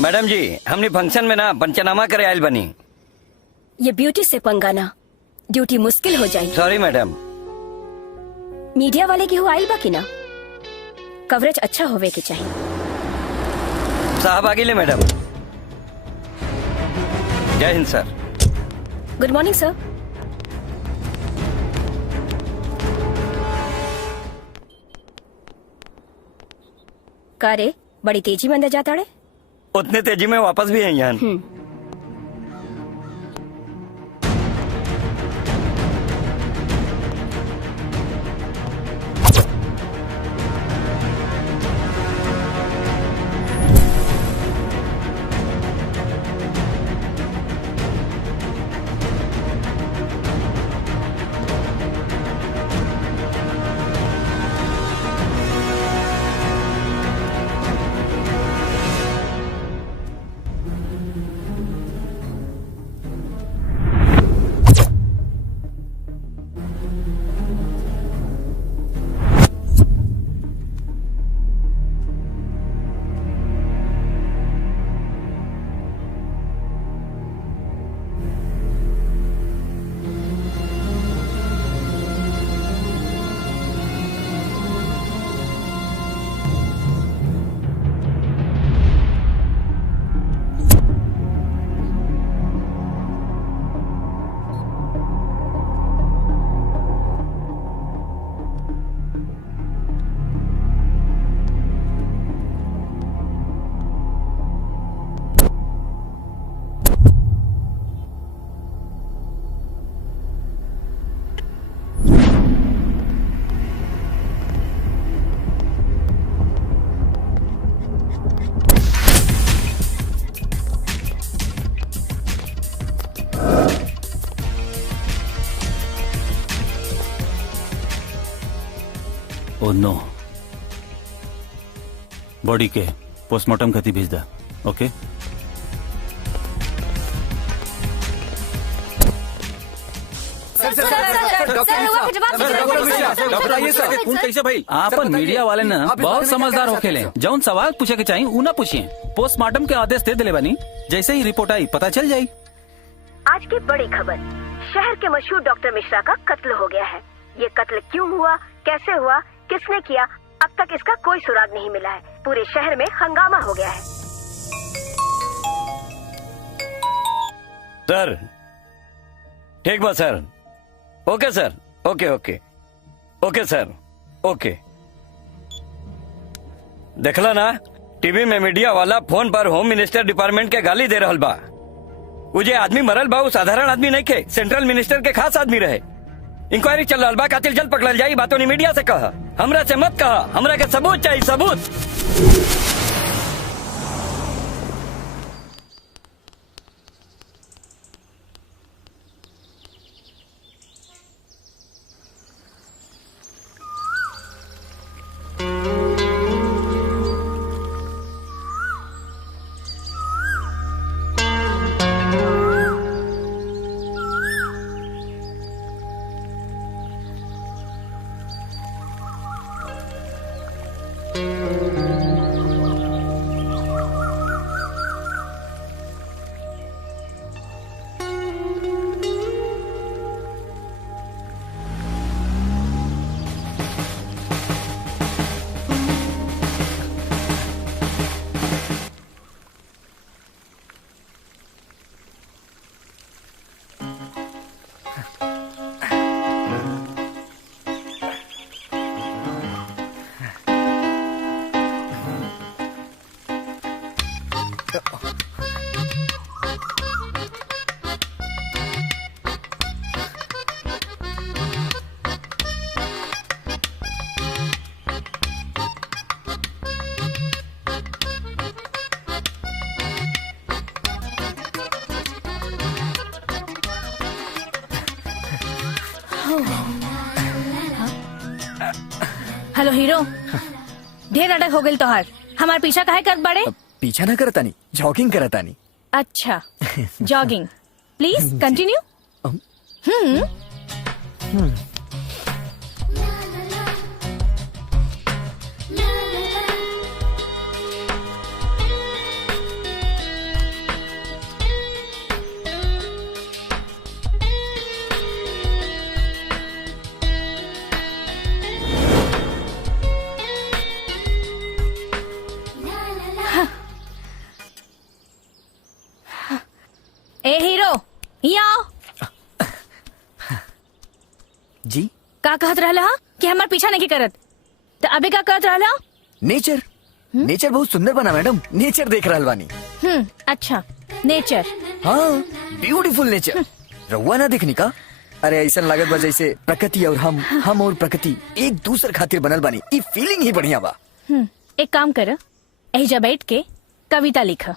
Madam जी, हमने function में ना पंचनामा करे आयल बनी। ये ब्यूटी से पंगाना ड्यूटी मुश्किल हो जाएगी। Sorry madam. मीडिया वाले की हो आइल बाकी ना, कवरेज अच्छा होवे के चाहिए। साहब आगे मैडम। जय हिंद सर। गुड मॉर्निंग सर। का रे, बड़ी तेजी में अंदर जाता रे? उतने तेजी में वापस भी आई यहाँ। ओह नो, बॉडी के पोस्टमार्टम खाती भेज दा। ओके आप मीडिया वाले ना बहुत समझदार हो खेले। जौन सवाल पूछे के चाहिए ऊ ना पूछिए। पोस्टमार्टम के आदेश दे दिले बनी, जैसे ही रिपोर्ट आई पता चल जाये। आज की बड़ी खबर, शहर के मशहूर डॉक्टर मिश्रा का कत्ल हो गया है। ये कत्ल क्यों हुआ, कैसे हुआ, किसने किया, अब तक इसका कोई सुराग नहीं मिला है। पूरे शहर में हंगामा हो गया है। सर ठीक बा सर। ओके सर, ओके ओके ओके सर, ओके। देखला ना, टीवी में मीडिया वाला फोन पर होम मिनिस्टर डिपार्टमेंट के गाली दे रहल बा। वो जे आदमी मरल बा वो साधारण आदमी नहीं के, सेंट्रल मिनिस्टर के खास आदमी रहे। इंक्वायरी चल रहा बा, कातिल जल्द पकड़ल जाई। बातों ने मीडिया से कहा, हमरा से मत कहा। हमरा के सबूत चाहिए, सबूत। हेलो हीरो, ढेर नाटक हो गई तोहार। हमार पीछा काहे करत बाड़े? पीछा ना करतानी, जॉगिंग करतानी। अच्छा जॉगिंग, प्लीज कंटिन्यू। यहाँ जी का कहत रहला हा? कि हमार पीछा नहीं करत तो अबे का कहत रहला? नेचर नेचर बहुत सुंदर बना मैडम, नेचर देख रहल बानी। अच्छा नेचर। हाँ ब्यूटीफुल नेचर। रहुआ ना देखनी का? अरे ऐसा लागत बा जैसे प्रकृति और हम और प्रकृति एक दूसरे खातिर बनल बानी। ई फीलिंग ही बढ़िया बा। एक काम कर, एहिजा बैठ के कविता लिखा।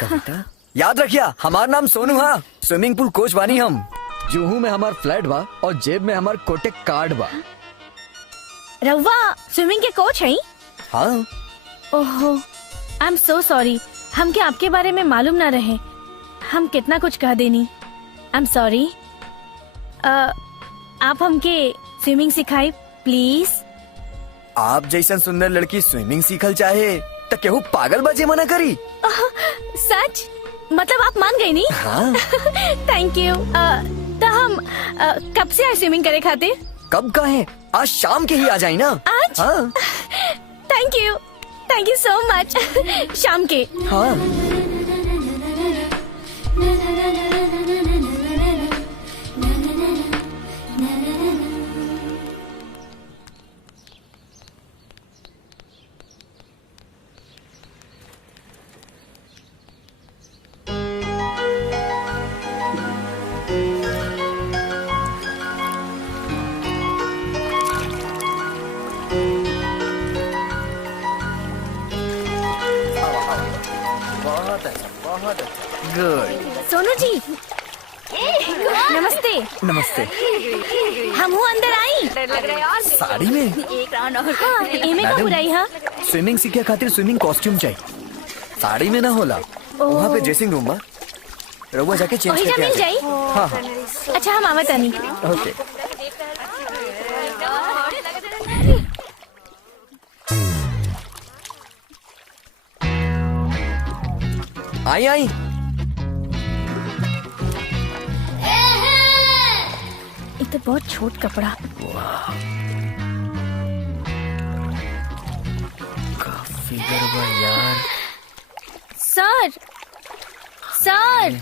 कविता? याद रखिया हमार नाम सोनू हा, स्विमिंग पूल कोच बानी हम। जुहू में हमार फ्लैट बा और जेब में हमार कोटेक कार्ड बा। रउआ स्विमिंग के कोच है? हाँ। ओहो आई एम सो सॉरी, हमके आपके बारे में मालूम ना रहे। हम कितना कुछ कह देनी। I am sorry. आप हमके स्विमिंग सिखाई प्लीज। आप जैसन सुंदर लड़की स्विमिंग सीखल चाहे तो केहू पागल बजे मना करी। सच? मतलब आप मान गई नी? हाँ। Thank you. तो हम कब से आए स्विमिंग करे खातिर? कब का है? आज शाम के ही आ जाए ना। आज? हाँ। Thank you so much. शाम के। हाँ। गुड। सोनू जी नमस्ते। नमस्ते। हम हूँ अंदर आई। साड़ी में? हाँ, एमे का बुराई है? स्विमिंग सीखे खातिर स्विमिंग कॉस्ट्यूम चाहिए, साड़ी में ना होला। वहाँ पे ड्रेसिंग रूम बा, रहुआ जाके चेंज वही करके मिल आ जाए। जाई? हाँ हाँ अच्छा हम आवत आनी। ओके। आई आई। ये तो बहुत छोट कपड़ा। फिगर बा यार। सर सर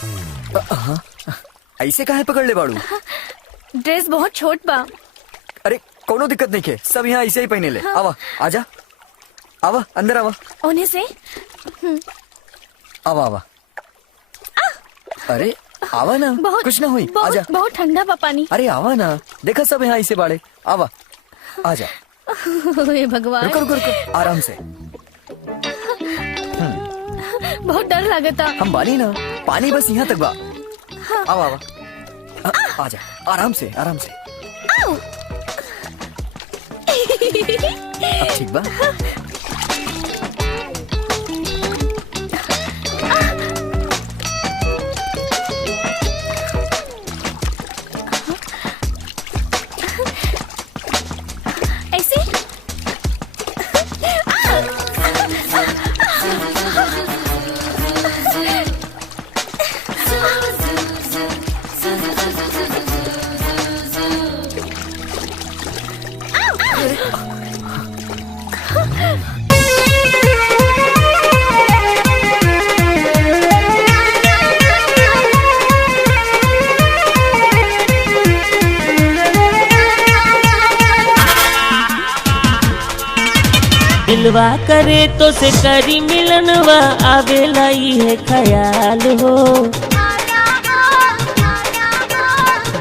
ऐसे काहे पकड़ ले बाड़ू? ड्रेस बहुत छोट बा। अरे कोनो दिक्कत नहीं है, सब यहाँ ऐसे ही पहने ले। आवा आजा, आवा अंदर आवा। होने से आवा आवा। अरे आवा ना, बहुत कुछ ना हुई। आजा। बहुत ठंडा बा पानी। अरे आवा ना, देखा सब यहाँ ऐसे बाड़े। आवा आजा। हे भगवान। रुको रुको रुको, आराम से। बहुत डर लगता। हम बानी ना, पानी बस यहाँ तक बा। आवा आवा। आजा आराम से आराम से। अब ठीक बा। ऐसे? दिलवा करे तो से करी मिलनवा, आवेला है ख्याल हो।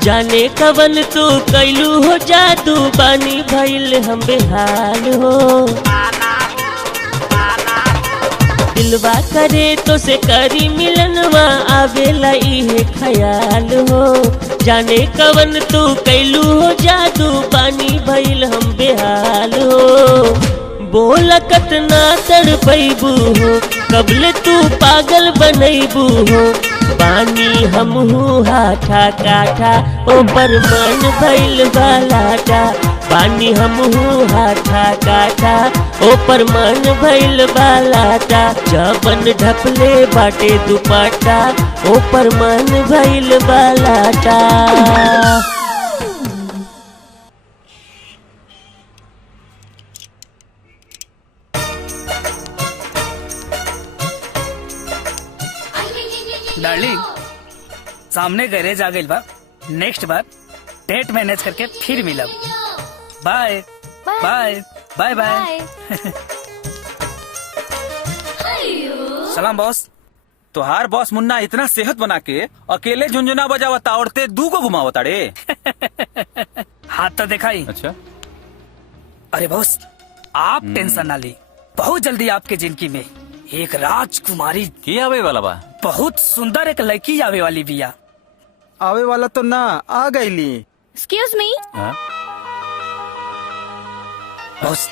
जाने कवन तू कैलू हो जादू, बानी भइल हम बेहाल हो। दिलवा करे तो से करी मिलनवा, आवेला है ख्याल हो। जाने कवन तू कैलू हो जादू, बानी भइल हम बेहाल हो। बोला कतना तड़पैबू हो, कबले तू पागल बनैबू हो। पानी हमहू हाथा काठा, ऊपर मन भइल बालाटा। पानी हमहू हाथा काठा, ऊपर मन भइल बालाटा। जबन ढपले बाटे दुपट्टा, ऊपर मन भइल बालाटा। डार्लिंग सामने गैरेज आ गइल बा। नेक्स्ट बार डेट मैनेज करके फिर मिलब। Bye bye bye bye. सलाम बॉस। तोहार बॉस मुन्ना इतना सेहत बना के अकेले झुंझुना बजावता औरते दू को घुमावता रे। हाथ तो दिखाई। अच्छा अरे बॉस आप टेंशन ना ली, बहुत जल्दी आपके जिंदगी में एक राजकुमारी की आवे वाला बा। बहुत सुंदर एक लड़की आवे वाली बिया। आवे वाला तो ना आ गईली। Excuse me. हाँ? बॉस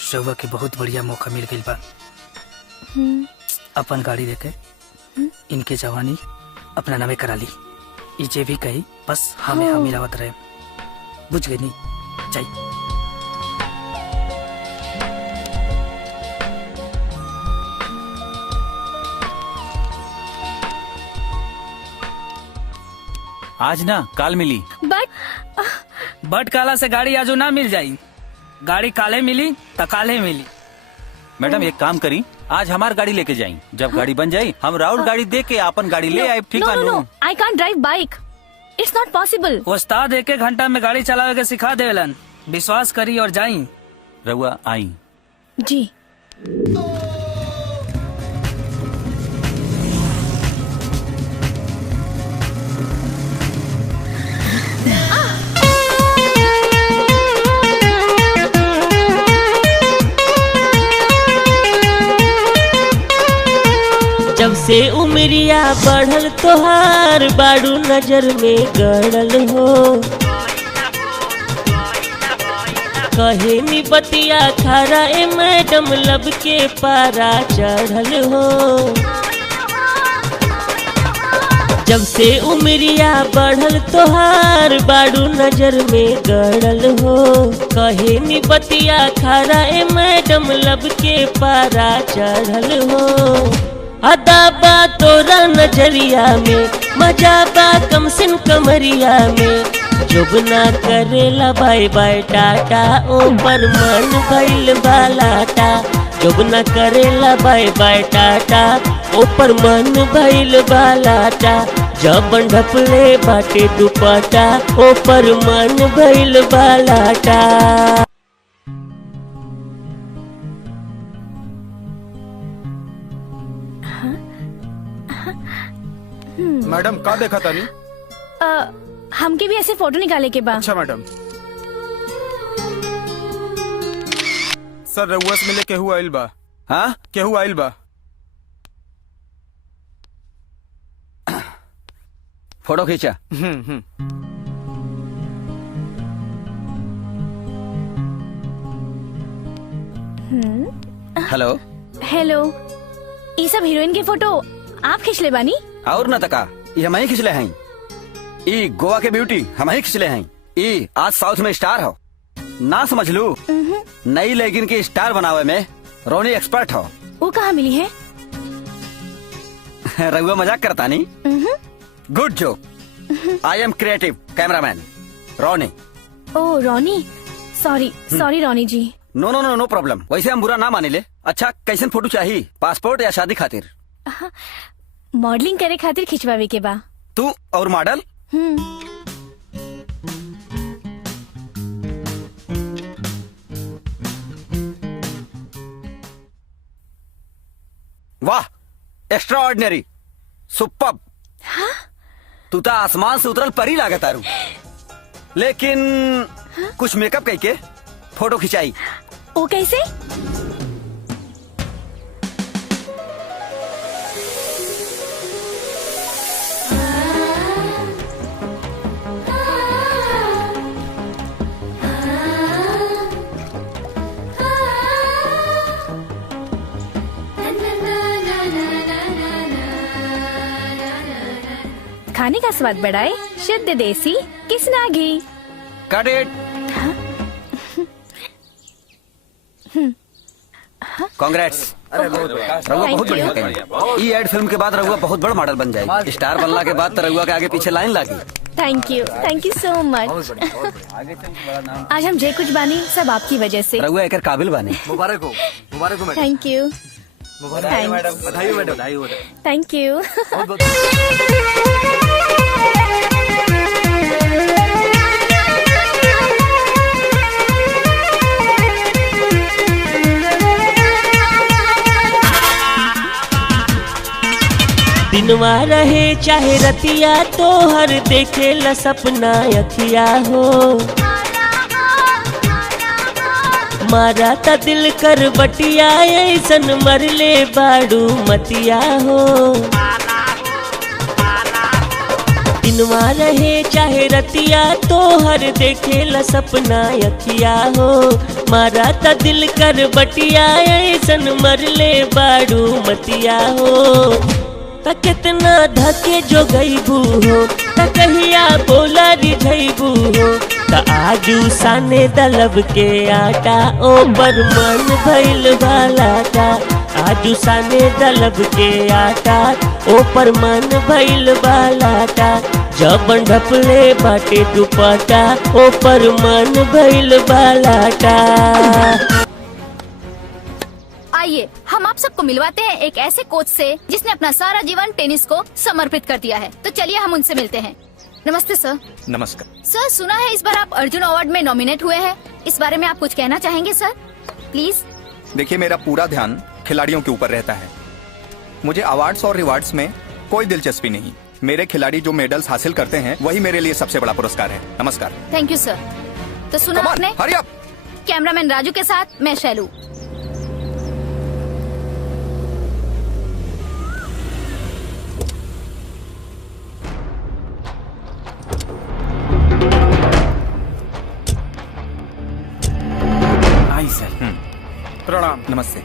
शोभा के बहुत बढ़िया मौका मिल गई बा। अपन गाड़ी लेके इनके जवानी अपना नामे करा ली। इजे भी कही बस हमें हम मिलावत रहे। बुझ गई नहीं जाई। आज ना काल मिली। बट काला से गाड़ी आजू ना मिल जाई। गाड़ी काले मिली तो काले मिली। मैडम एक काम करी, आज हमार गाड़ी लेके जाई। जब गाड़ी बन जाई हम राउल गाड़ी दे के अपन गाड़ी ले आए। ठीक है? No I can't drive bike, it's not possible. उस्ताद एक घंटा में गाड़ी चलावे के सिखा देवेलन। विश्वास करी और जाई। रउआ आई। जी जब से उमरिया बढ़ल तोहार बाड़ू नजर में गड़ल हो। कहे नी बतिया खारा ए मैडम लब के पारा चढ़ल हो। जब से उमरिया बढ़ल तोहार बाड़ू नजर में गड़ल हो। कहे नी बतिया खारा ए मैडम लब के पारा चढ़ल हो। अदाबा तोरा नजरिया में मजा बा कमसिन कमरिया में। जुबना करेला बाय बाय टाटा ऊपर मन भइल बालाटा। जुबना करेला बाय बाय टाटा ऊपर मन भइल बालाटा। जब ढपले बाटे दुपट्टा ऊपर मन भइल बालाटा। मैडम का देखा तानी? हमके भी ऐसे फोटो निकाले के बाद। अच्छा मैडम। सर रउआ से मिले केहू आइल बा। हाँ केहू आइल बा। फोटो खींचा। हेलो हेलो, ये सब हीरोइन के फोटो आप खींच ले बानी? और न तका ये हम ही खिंचले हैं। ई गोवा के ब्यूटी हम ही खिंचले हैं। ई आज साउथ में स्टार हो ना, समझ लू। नई लेकिन की स्टार बनावे में रोनी एक्सपर्ट हो। वो कहाँ मिली है? रघुआ मजाक करता नहीं। Good joke. I am creative cameraman Ronnie. Oh Ronnie, sorry sorry Ronnie ji. No no no no problem. वैसे हम बुरा ना माने ले। अच्छा कैसन फोटो चाहिए, पासपोर्ट या शादी खातिर? मॉडलिंग करे खातिर खिंचवावे के बा। तू और मॉडल? वाह, एक्स्ट्रा ऑर्डिनरी, सुपर्ब। तू तो आसमान से उतरल परी लागत आरू। लेकिन कुछ मेकअप करके फोटो खिंचाई। ओ कैसे? खाने का स्वाद बढ़ाए शुद्ध देसी किसना घी। कट इट। कांग्रेट्स। रघुआ बहुत बढ़िया कही। ई एड फिल्म के बाद रघुआ बहुत बड़ा मॉडल बन जाए। स्टार बनला के बाद तो रघुआ के आगे पीछे लाइन लागी। Thank you so much. आज हम जे कुछ बानी सब आपकी वजह से। रघुआ एक काबिल बानी। मुबारक हो थैंक यू। बधाई मैडम, बधाई हो मैडम। बधाई हो। Thank you. बहुत बहुत दिनवा रहे चाहे रतिया तो हर देखे ला सपना अखिया हो। मारा ता दिल कर बटिया ऐसन मरले बाड़ू मतिया हो। दिनवा रहे चाहे रतिया तो हर देखे ला सपना अखिया हो। मारा ता दिल कर बटिया ऐसन मरले बाड़ू मतिया हो। त कितना धके जो गईबू हो त कहिया बोला रिझैबू हो। त आजू साने दलब के आटा ओ पर मन भइल बालाटा। आजू साने दलब के आटा ओ पर मन भइल बालाटा। जब ढपले बाटे दुपट्टा ओ पर मन भइल बालाटा। आइए हम आप सबको मिलवाते हैं एक ऐसे कोच से जिसने अपना सारा जीवन टेनिस को समर्पित कर दिया है। तो चलिए हम उनसे मिलते हैं। नमस्ते सर। नमस्कार सर सुना है इस बार आप अर्जुन अवार्ड में नॉमिनेट हुए हैं, इस बारे में आप कुछ कहना चाहेंगे सर? प्लीज। देखिए, मेरा पूरा ध्यान खिलाड़ियों के ऊपर रहता है। मुझे अवार्ड्स और रिवार्ड्स में कोई दिलचस्पी नहीं। मेरे खिलाड़ी जो मेडल्स हासिल करते हैं वही मेरे लिए सबसे बड़ा पुरस्कार है। नमस्कार। थैंक यू सर। तो सुना आपने, हरी अप। कैमरामैन राजू के साथ मैं शैलू। आई सर। प्रणाम। नमस्ते।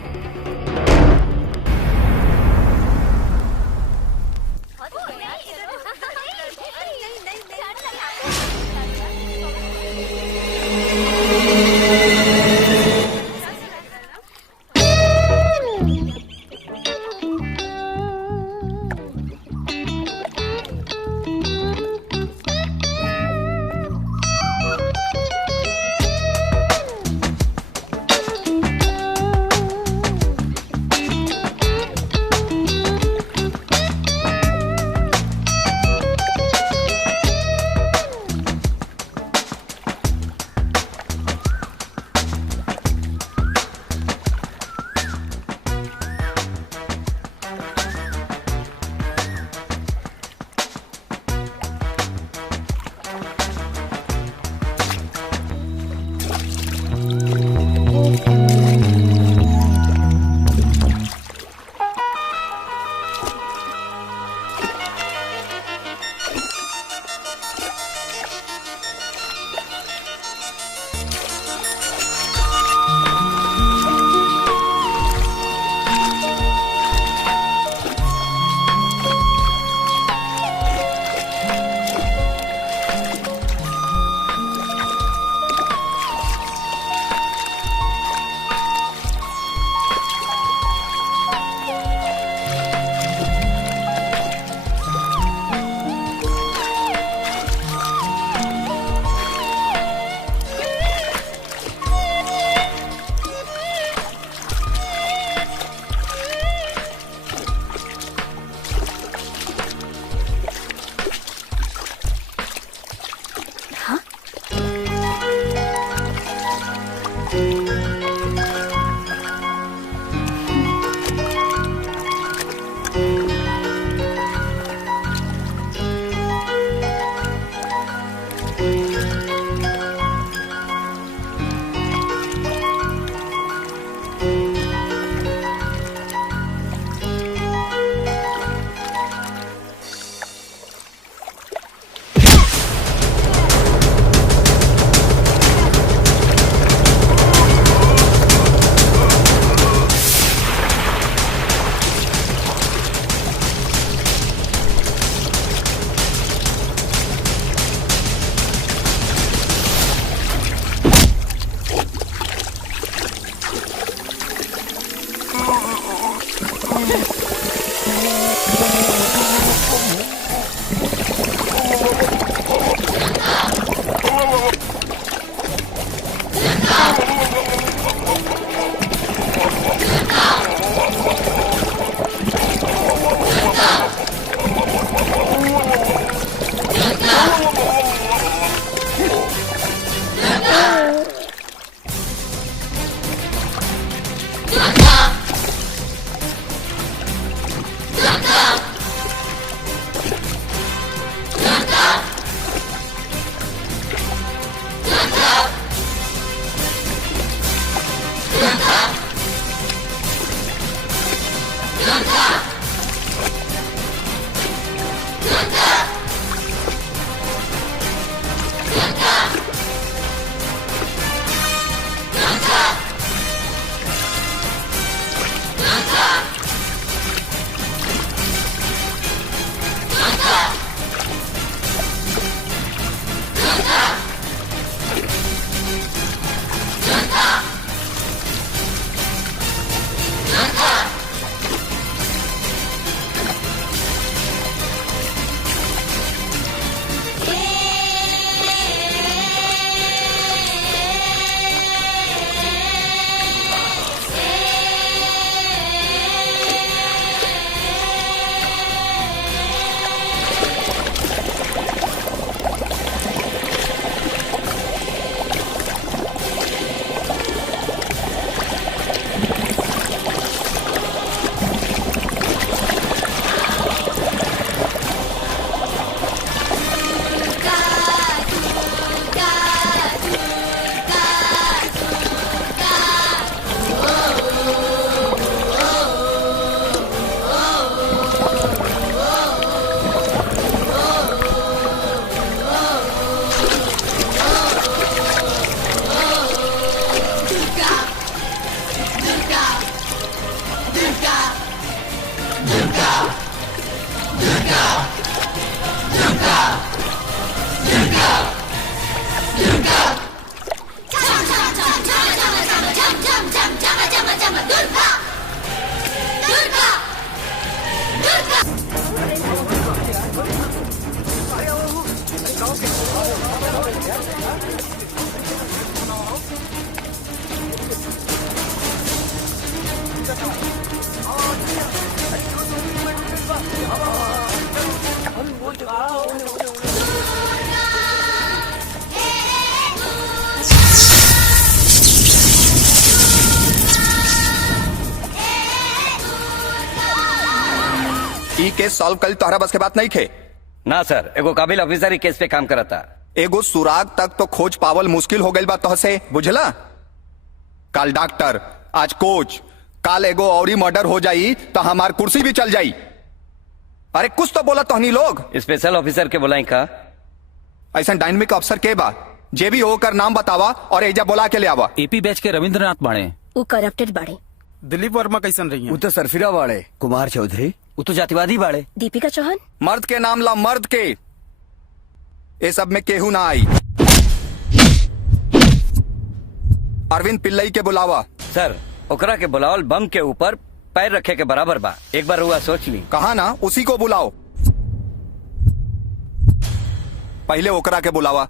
ई केस सॉल्व कल तोहरा बस के बात नहीं खे। ना सर, एगो काबिल ऑफिसर ही केस पे काम करता। एगो सुराग तक तो खोज पावल मुश्किल हो गई बात तोहसे, बुझला? कल डॉक्टर, आज कोच, कल एगो और मर्डर हो जाई तो हमार कुर्सी भी चल जाई। अरे कुछ तो बोला तोहनी लोग। स्पेशल ऑफिसर के बुलाई का? ऐसा डायनेमिक अफसर के बा जे भी होकर नाम बतावा और एजा बोला के ले आवा। एपी बैच के रविंद्रनाथ बाड़े। वो करप्टेड बाड़े। दिलीप वर्मा कैसन रही है? वो तो सरफिरा बाड़े। कुमार चौधरी वो तो जातिवादी बाड़े। दीपिका चौहान। मर्द के नाम ला, मर्द के। ये सब में केहू ना आई। अरविंद पिल्लई के बुलावा। सर, ओकरा के बुलावल बम के ऊपर पैर रखे के बराबर बा। एक बार हुआ सोच ली। कहा ना, उसी को बुलाओ। पहले ओकरा के बुलावा।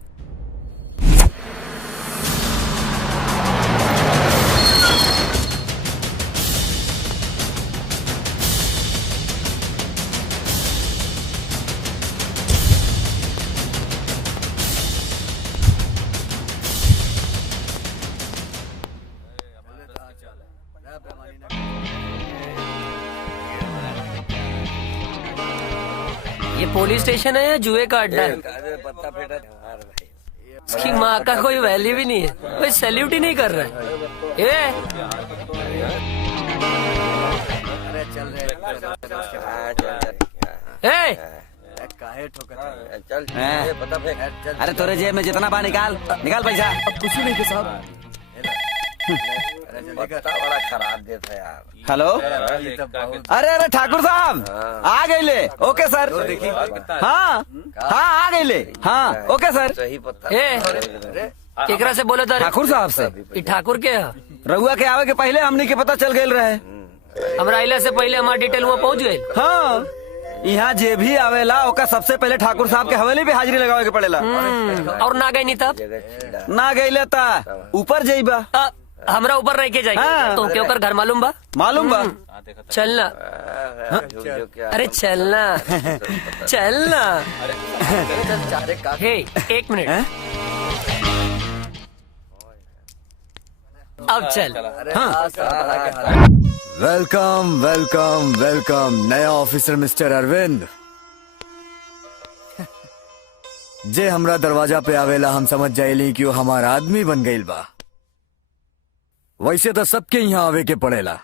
ये पुलिस स्टेशन है या जुए का अड्डा है? इसकी माँ का कोई वैल्यू भी नहीं है, कोई सैल्यूट ही नहीं कर रहा है। ये अरे तोरे जेब में जितना बा निकाल पैसा। कुछ नहीं के साहब। बड़ा खराब देता है यार। हेलो, अरे ठाकुर साहब आ गए ले। ओके सर। हाँ हाँ आ गए ले। हाँ ओके सर। सही पता। केकरा से बोला था? ठाकुर साहब से। ये ठाकुर के है? रहुआ के आवे के पहले हमने के पता चल गए रहे। हमरा आइला से पहले हमारा डिटेल वहाँ पहुँच गए। हाँ, यहाँ जे भी आवेला ओका सबसे पहले ठाकुर साहब के हवेली पे हाजिरी लगावे के पड़ेला। और ना गई नहीं तब? ना गईले ता ऊपर जाइबा। हमरा ऊपर रह के जाएगी। हाँ। तो के ओकर घर मालूम बा? मालूम बा। चलना। अरे चलना चलना। हे, एक मिनट। अब चल। वेलकम वेलकम वेलकम नया ऑफिसर मिस्टर अरविंद। जे हमरा दरवाजा पे आवेला हम समझ जाइली कि वो हमारा आदमी बन गईल बा। वैसे तो सबके यहाँ आवे के पड़ेला,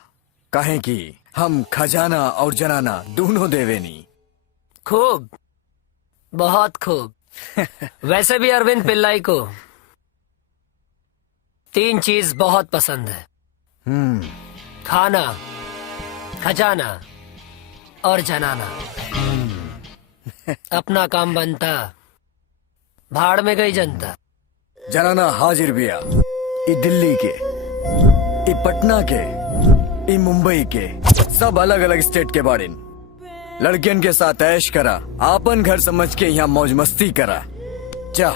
काहे कि हम खजाना और जनाना दोनों देवेनी। खूब, बहुत खूब। वैसे भी अरविंद पिल्लाई को 3 चीज बहुत पसंद है। खाना, खजाना और जनाना। अपना काम बनता, भाड़ में गई जनता। जनाना हाजिर बिया, ई दिल्ली के, ई पटना के, ई मुंबई के, सब अलग अलग स्टेट के बारे। लड़कियन के साथ ऐश करा, आपन घर समझ के यहाँ मौज मस्ती करा। जा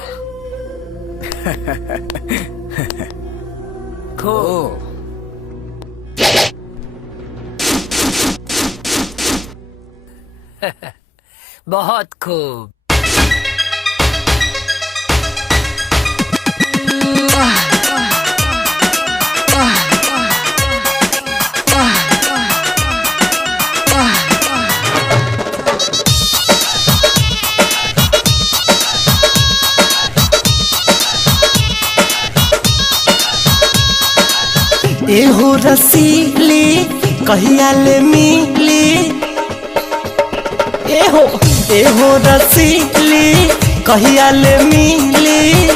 खूब। बहुत खूब। एहो रसीली कहिया ले मिली, एहो एहो रसीली कहिया ले मिली।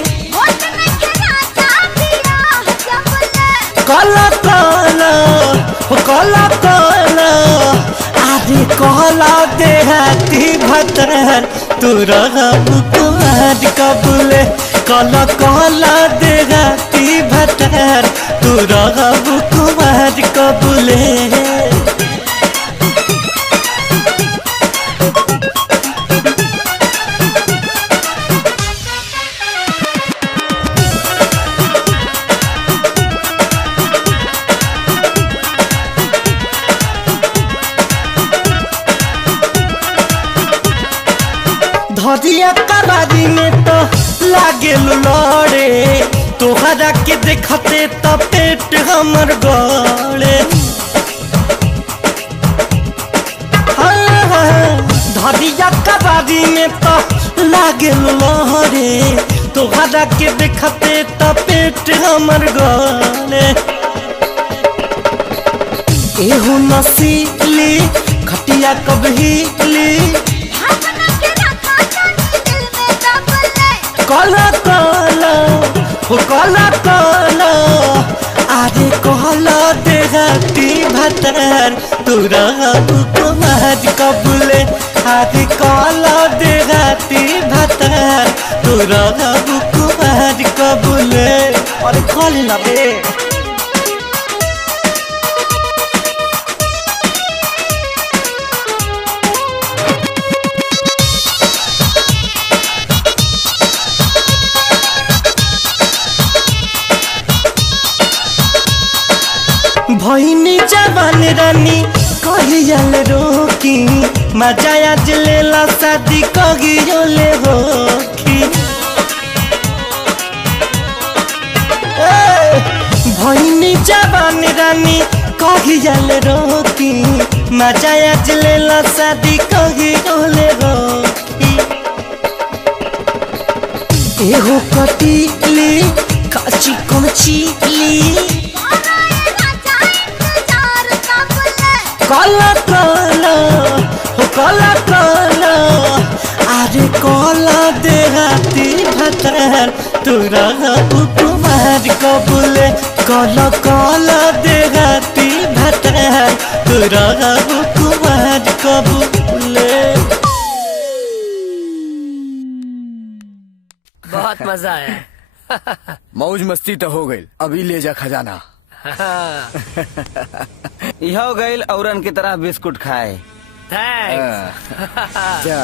काला काला हो काला काला, आदि कहला देहाती भतर तू रहब कुमार कबूले। काला काला देहाती भतर तू रहब कुमार कबूले। धरिया कबारी में तो लागे लड़े, तोहरा के देखते तो पेट हमर गड़े। धरिया कबारी में तो लागे लड़े, तोहरा के देखते तो पेट हमर गड़े। एहू नसीली खटिया कभी ली, काला काला हो काला काला, आरे काला देहाती भतर तू रहब कुमार कबूले। आरे काला देहाती भतर तू रहब कुमार कबूले। अरे खाली ना बे। भैनी जवान रानी कहियल रोकी, मजा आज लेला शादी कहियोले होखी। भैनी जवान रानी कहियल रोकी, मजा आज लेला शादी कहियोले होखी। एहो कटीली काची कोचीली, काला काला हो काला काला, आरे काला देहाती भतर तू रहब कुमार कबूले। काला काला देहाती भतर तू रहब कुमार कबूले। बहुत मजा आया। मौज मस्ती तो हो गई, अभी ले जा खजाना। यह हो गई औरन की तरह बिस्कुट खाए। थैंक्स। जा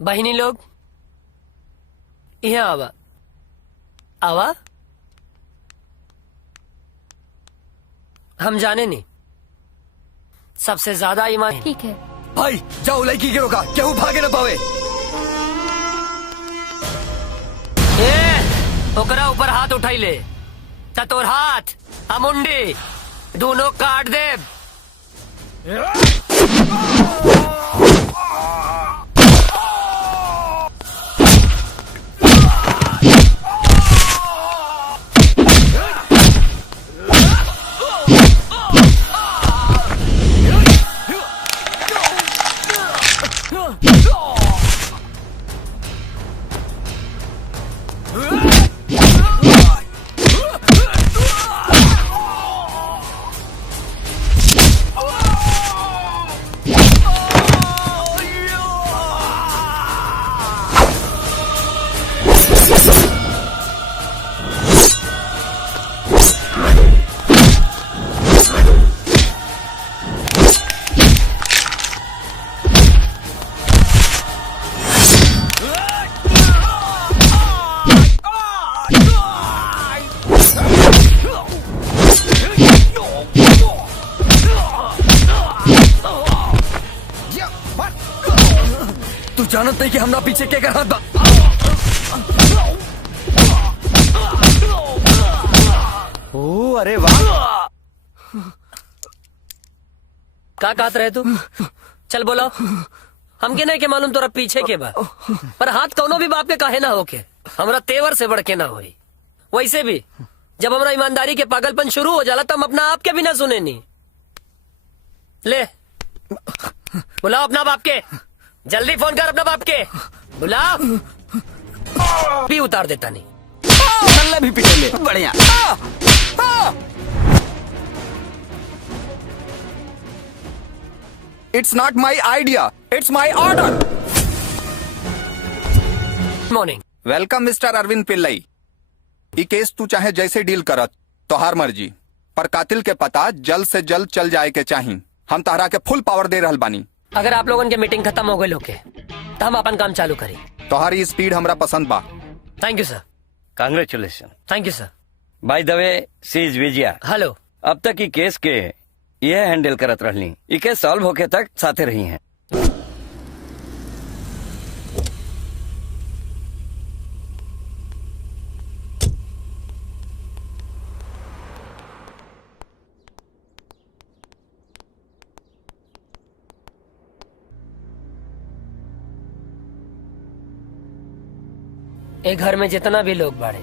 बहिनी लोग यहाँ आवा आवा। हम जाने नहीं, सबसे ज्यादा ईमान। ठीक है भाई जाओ, लड़की के रोका, क्या वो भागे न पावे। ओकरा ऊपर हाथ उठाई ले त तोर हाथ आ मुंडी दोनों काट दे। तू जानत नहीं कि हमरा पीछे क्या कर रहा था? ओ अरे वाह, का कहत रहे तू? चल बोलो, हमके नहीं के मालूम तोरा पीछे के बा, पर हाथ कौनो भी बाप के काहे ना होके हमरा तेवर से बढ़ के ना होई। वैसे भी जब हमरा ईमानदारी के पागलपन शुरू हो जाला तो हम अपना आप के भी ना सुने नी। ले बुलाओ अपना बाप के, जल्दी फोन कर अपना बाप के, बुलाओ। भी उतार देता नहीं, नल्ला भी पिटे ले। बढ़िया। It's not my idea, it's my order. Morning. Welcome mister Arvind Pillai. ई केस तू चाहे जैसे डील करत तो हार मर्जी, पर कातिल के पता जल्द से जल्द चल जाए के चाहिए। हम तहरा के फुल पावर दे रहल बानी। अगर आप लोगों की मीटिंग खत्म हो गई लोग के तो हम अपन काम चालू करी। तोहारी स्पीड हमरा पसंद बा। Thank you sir. Congratulation. Thank you sir. By the way she is Vijaya. Hello. अब तक ई केस के ये हैंडल करत रहली, ई केस सॉल्व होके तक साथे रही हैं। एक घर में जितना भी लोग बाड़े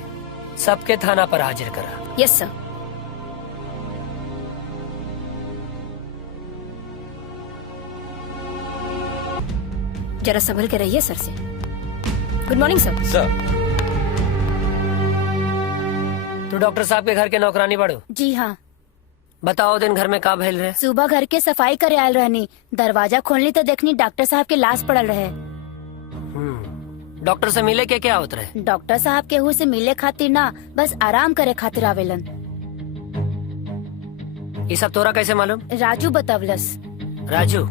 सबके थाना पर हाजिर करा। यस सर। जरा संभल के रहिए सर से। गुड मॉर्निंग सर। सर तू डॉक्टर साहब के घर के नौकरानी बाड़ू? जी हाँ। बताओ दिन घर में का भइल रहे? सुबह घर के सफाई करे आयल रहनी, दरवाजा खोलनी तो देखनी डॉक्टर साहब के लाश पड़ल रहे। डॉक्टर से मिले के क्या होत रहे? डॉक्टर साहब केहू से मिले खातिर ना, बस आराम करे खातिर आवेलन। ये सब तोरा कैसे मालूम? राजू बतवलस। राजू?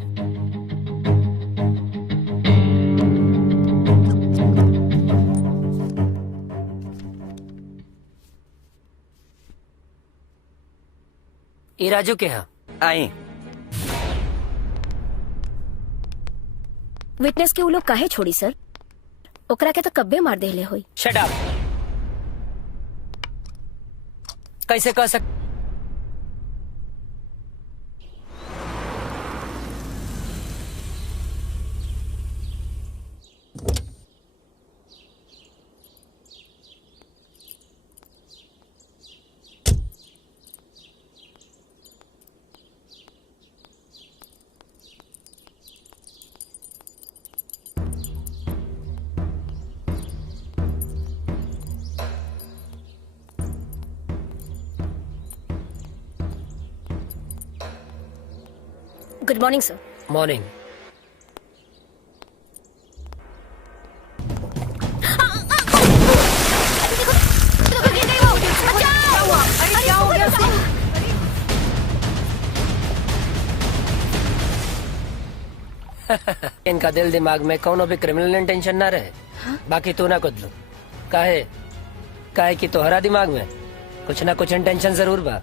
ये राजू के यहाँ आई। विटनेस के वो लोग काहे छोड़ी सर? ओकरा के तो कब्बे मार देले होई। Shut up. कैसे कह सक? गुड मॉर्निंग सर। मॉर्निंग। इनका दिल दिमाग में कोनो भी क्रिमिनल इंटेंशन ना रहे। बाकी तू ना कुछ काहे काहे कि तोहरा दिमाग में कुछ ना कुछ इंटेंशन जरूर बा।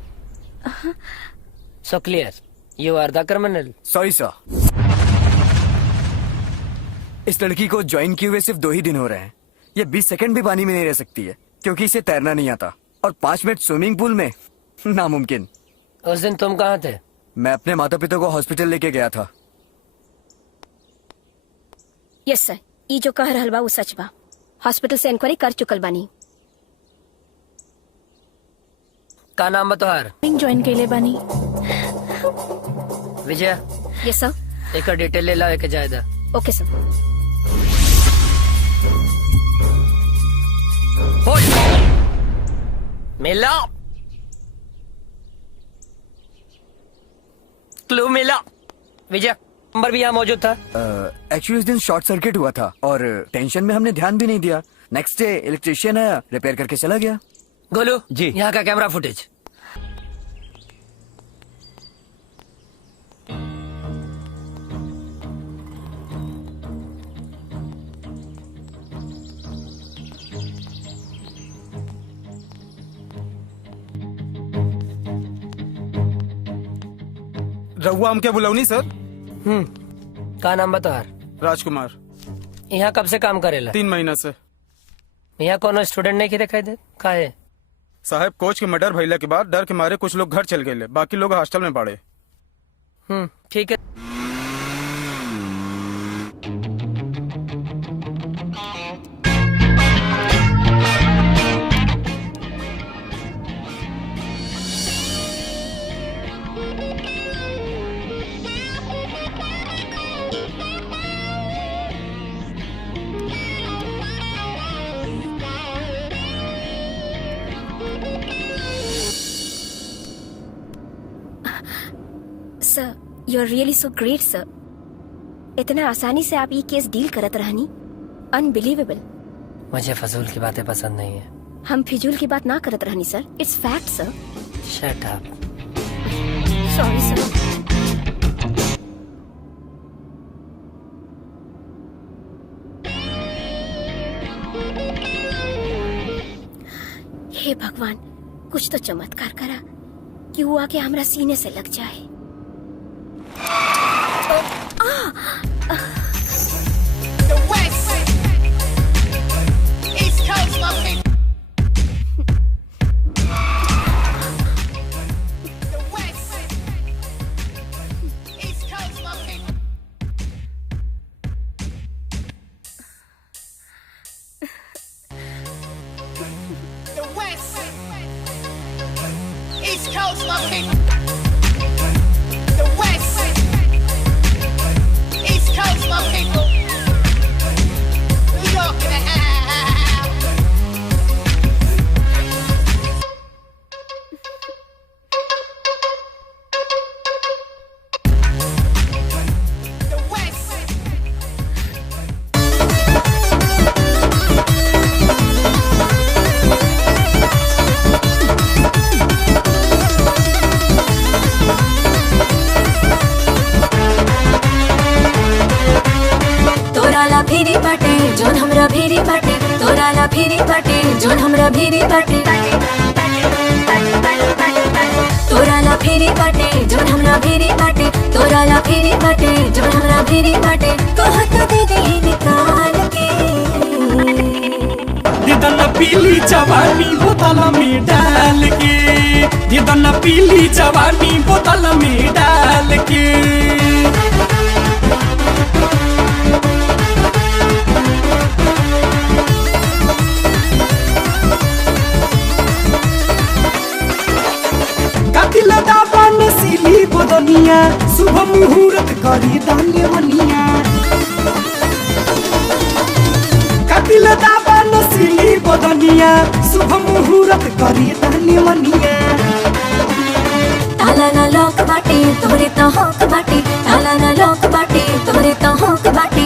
So clear, you are the criminal. Sorry sir, इस लड़की को ज्वाइन किए हुए सिर्फ 2 ही दिन हो रहे हैं। ये 20 सेकंड भी पानी में नहीं रह सकती है। क्योंकि इसे तैरना नहीं आता और 5 मिनट स्विमिंग पूल में नामुमकिन। उस दिन तुम कहाँ थे? मैं अपने माता पिता को हॉस्पिटल लेके गया था। यस सर, ई जो कह रहल बा वो सच बा। हॉस्पिटल से इंक्वायरी कर चुकल बानी। का नाम बतोहार? ज्वाइन कैले बानी। विजया, यस सर। एक डिटेल ले ला, एक जायदा। ओके सर। मिला, क्लू मिला। विजय, नंबर भी यहाँ मौजूद था। एक्चुअली उस दिन शॉर्ट सर्किट हुआ था और टेंशन में हमने ध्यान भी नहीं दिया। नेक्स्ट डे इलेक्ट्रिशियन आया, रिपेयर करके चला गया। गोलू जी। यहाँ का कैमरा फुटेज। रहुआ हम क्या बुलाऊनी सर? का नाम बतोहार? राजकुमार। यहाँ कब से काम करेला? 3 महीना से। यहाँ कोनो स्टूडेंट नहीं की दिखाई दे? का है साहब, कोच के मर्डर भइला के बाद डर के मारे कुछ लोग घर चल गए, बाकी लोग हॉस्टल में पड़े। ठीक है। Sir, you are really so great sir. इतना आसानी से आप ये केस डील करत रहनी, अनबिलीवेबल। मुझे फजूल की बातें पसंद नहीं है। हम फिजूल की बात ना करत रहनी sir, it's fact sir. Shut up. Sorry sir. हे भगवान, कुछ तो चमत्कार करा कि वो आके हमरा सीने से लग जाए। पीली जवानी बोतल में डाल के, दीदन पीली जवानी बोतल में डाल के। कातिल दाबन सीली बदनिया, शुभ मुहूर्त करी दाने मनिया। कातिल दाबन सीली बदनिया, शुभ मुहूर्त करी दाने मनिया। ताला ना लॉक बाटे तोरे तो हक बाटे, ताला ना लॉक बाटे तोरे तो हक बाटे।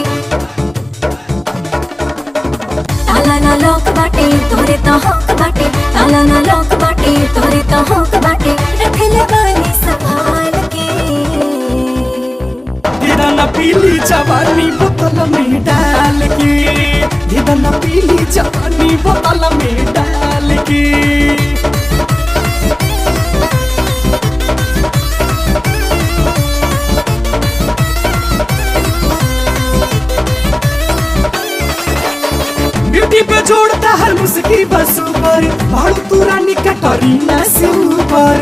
ताला ना लॉक बाटे तोरे तो हक बाटे, ताला ना लॉक बाटे तोरे तो हक बाटे। रख ले बानी संभाल के, दीदन पीली जवानी बोतल में डाल के, दीदन पीली जवानी बोतल में डाल के। ब्यूटी पे जोड़ता हर मुस्की बसुबो, बाड़ू तू रानी कटरीना से ऊपर।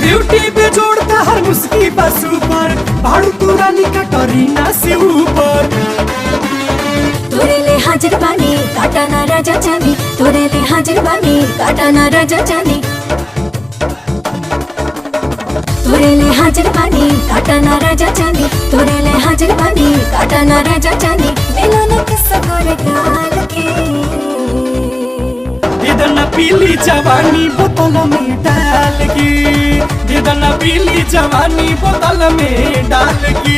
ब्यूटी पे जोड़ता हर मुस्की बस ऊपर, बाड़ू तू रानी कटरीना से ऊपर। तोरे ले हाजिर बानी काटा ना राजा जानी, तोरे ले हाजिर बानी काटा ना राजा जानी, तोरे ले हाजिर बानी काटा ना राजा जानी, तोरे ले हाजिर बानी काटा ना राजा जानी। मिलो न किस्सा गोरे गाल के, दीदन पीली जवानी बोतल में डाल के, दीदन पीली जवानी बोतल में डाल के।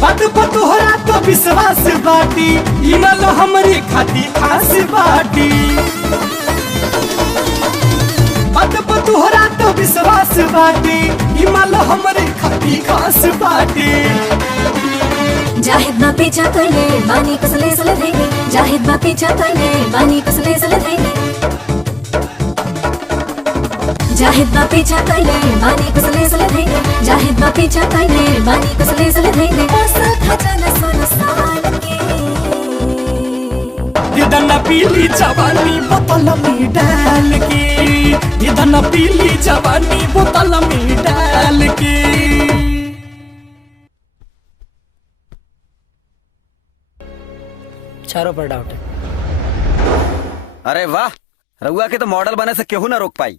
बात पर तोहरा तो विश्वास बाटी, इनल हमरे खाती खास बाटी। बात पर तोहरा तो विश्वास बाटी, इनल हमरे खाती खास बाटी। जाहिद ना पीछा कर ले बानी कसले सले देंगे, जाहिद ना पीछा कर ले बानी कसले सले देंगे, जाहिद ना पीछा कर ले बानी कसले सले देंगे, जाहिद ना पीछा कर ले बानी कसले सले देंगे। खजाना सोना साल के, दीदन पीली जवानी बोतल में डाल के, दीदन पीली जवानी बोतल में डाल के। चारों पर डाउट है। अरे वाह, रउआ के तो मॉडल बने से केहू ना रोक पाई।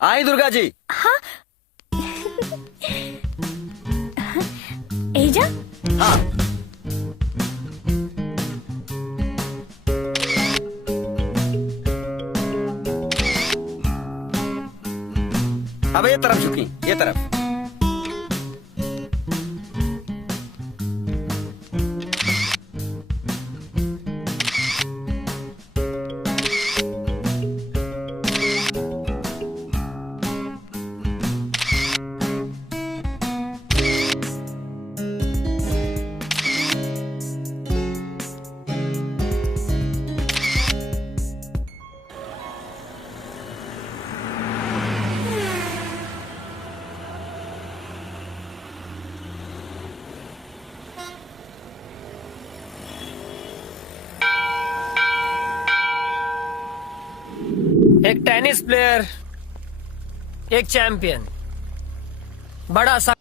आई दुर्गा जी। हाँ एजा। हाँ अब ये तरफ झुकी, ये तरफ। एक टेनिस प्लेयर, एक चैंपियन, बड़ा सा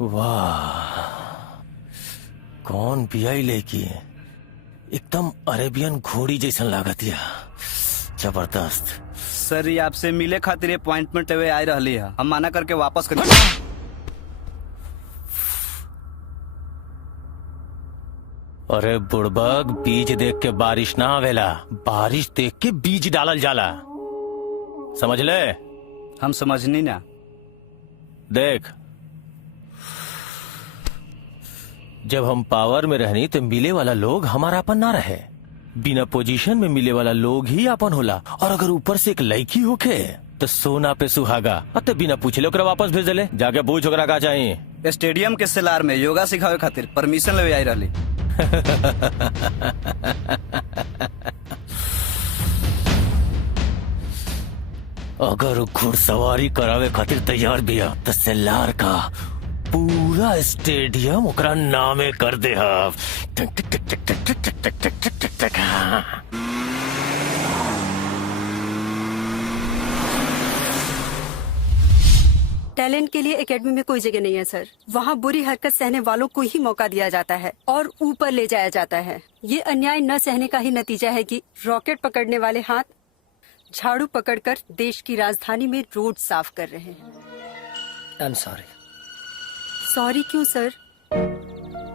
वाह, कौन पियाई लेकी है, एकदम अरेबियन घोड़ी जैसन लागतिया, जबरदस्त। सर ये आपसे मिले खातिर अपॉइंटमेंट वे आई रही है, हम माना करके वापस कर। अरे बुड़बक, बीज देख के बारिश ना आवेला, बारिश देख के बीज डालल जाला, समझ ले। हम समझनी ना। देख, जब हम पावर में रहनी तो मिले वाला लोग हमारा अपन ना रहे, बिना पोजीशन में मिले वाला लोग ही अपन होला। और अगर ऊपर से एक लड़की होके तो सोना पे सुहागा, तो बिना पूछले ओकरा वापस भेज देले। जाके पूछ ओकरा का चाहिए। स्टेडियम के सेलार में योगा सिखावे खातिर परमिशन लेवे आई रही। अगर घुड़सवारी करावे खातिर तैयार बिया तो सेलार का पूरा स्टेडियम ओकरा नामे कर दे। टैलेंट के लिए एकेडमी में कोई जगह नहीं है सर। वहाँ बुरी हरकत सहने वालों को ही मौका दिया जाता है और ऊपर ले जाया जाता है। ये अन्याय न सहने का ही नतीजा है कि रॉकेट पकड़ने वाले हाथ झाड़ू पकड़कर देश की राजधानी में रोड साफ कर रहे हैं। I am sorry. सॉरी क्यों सर?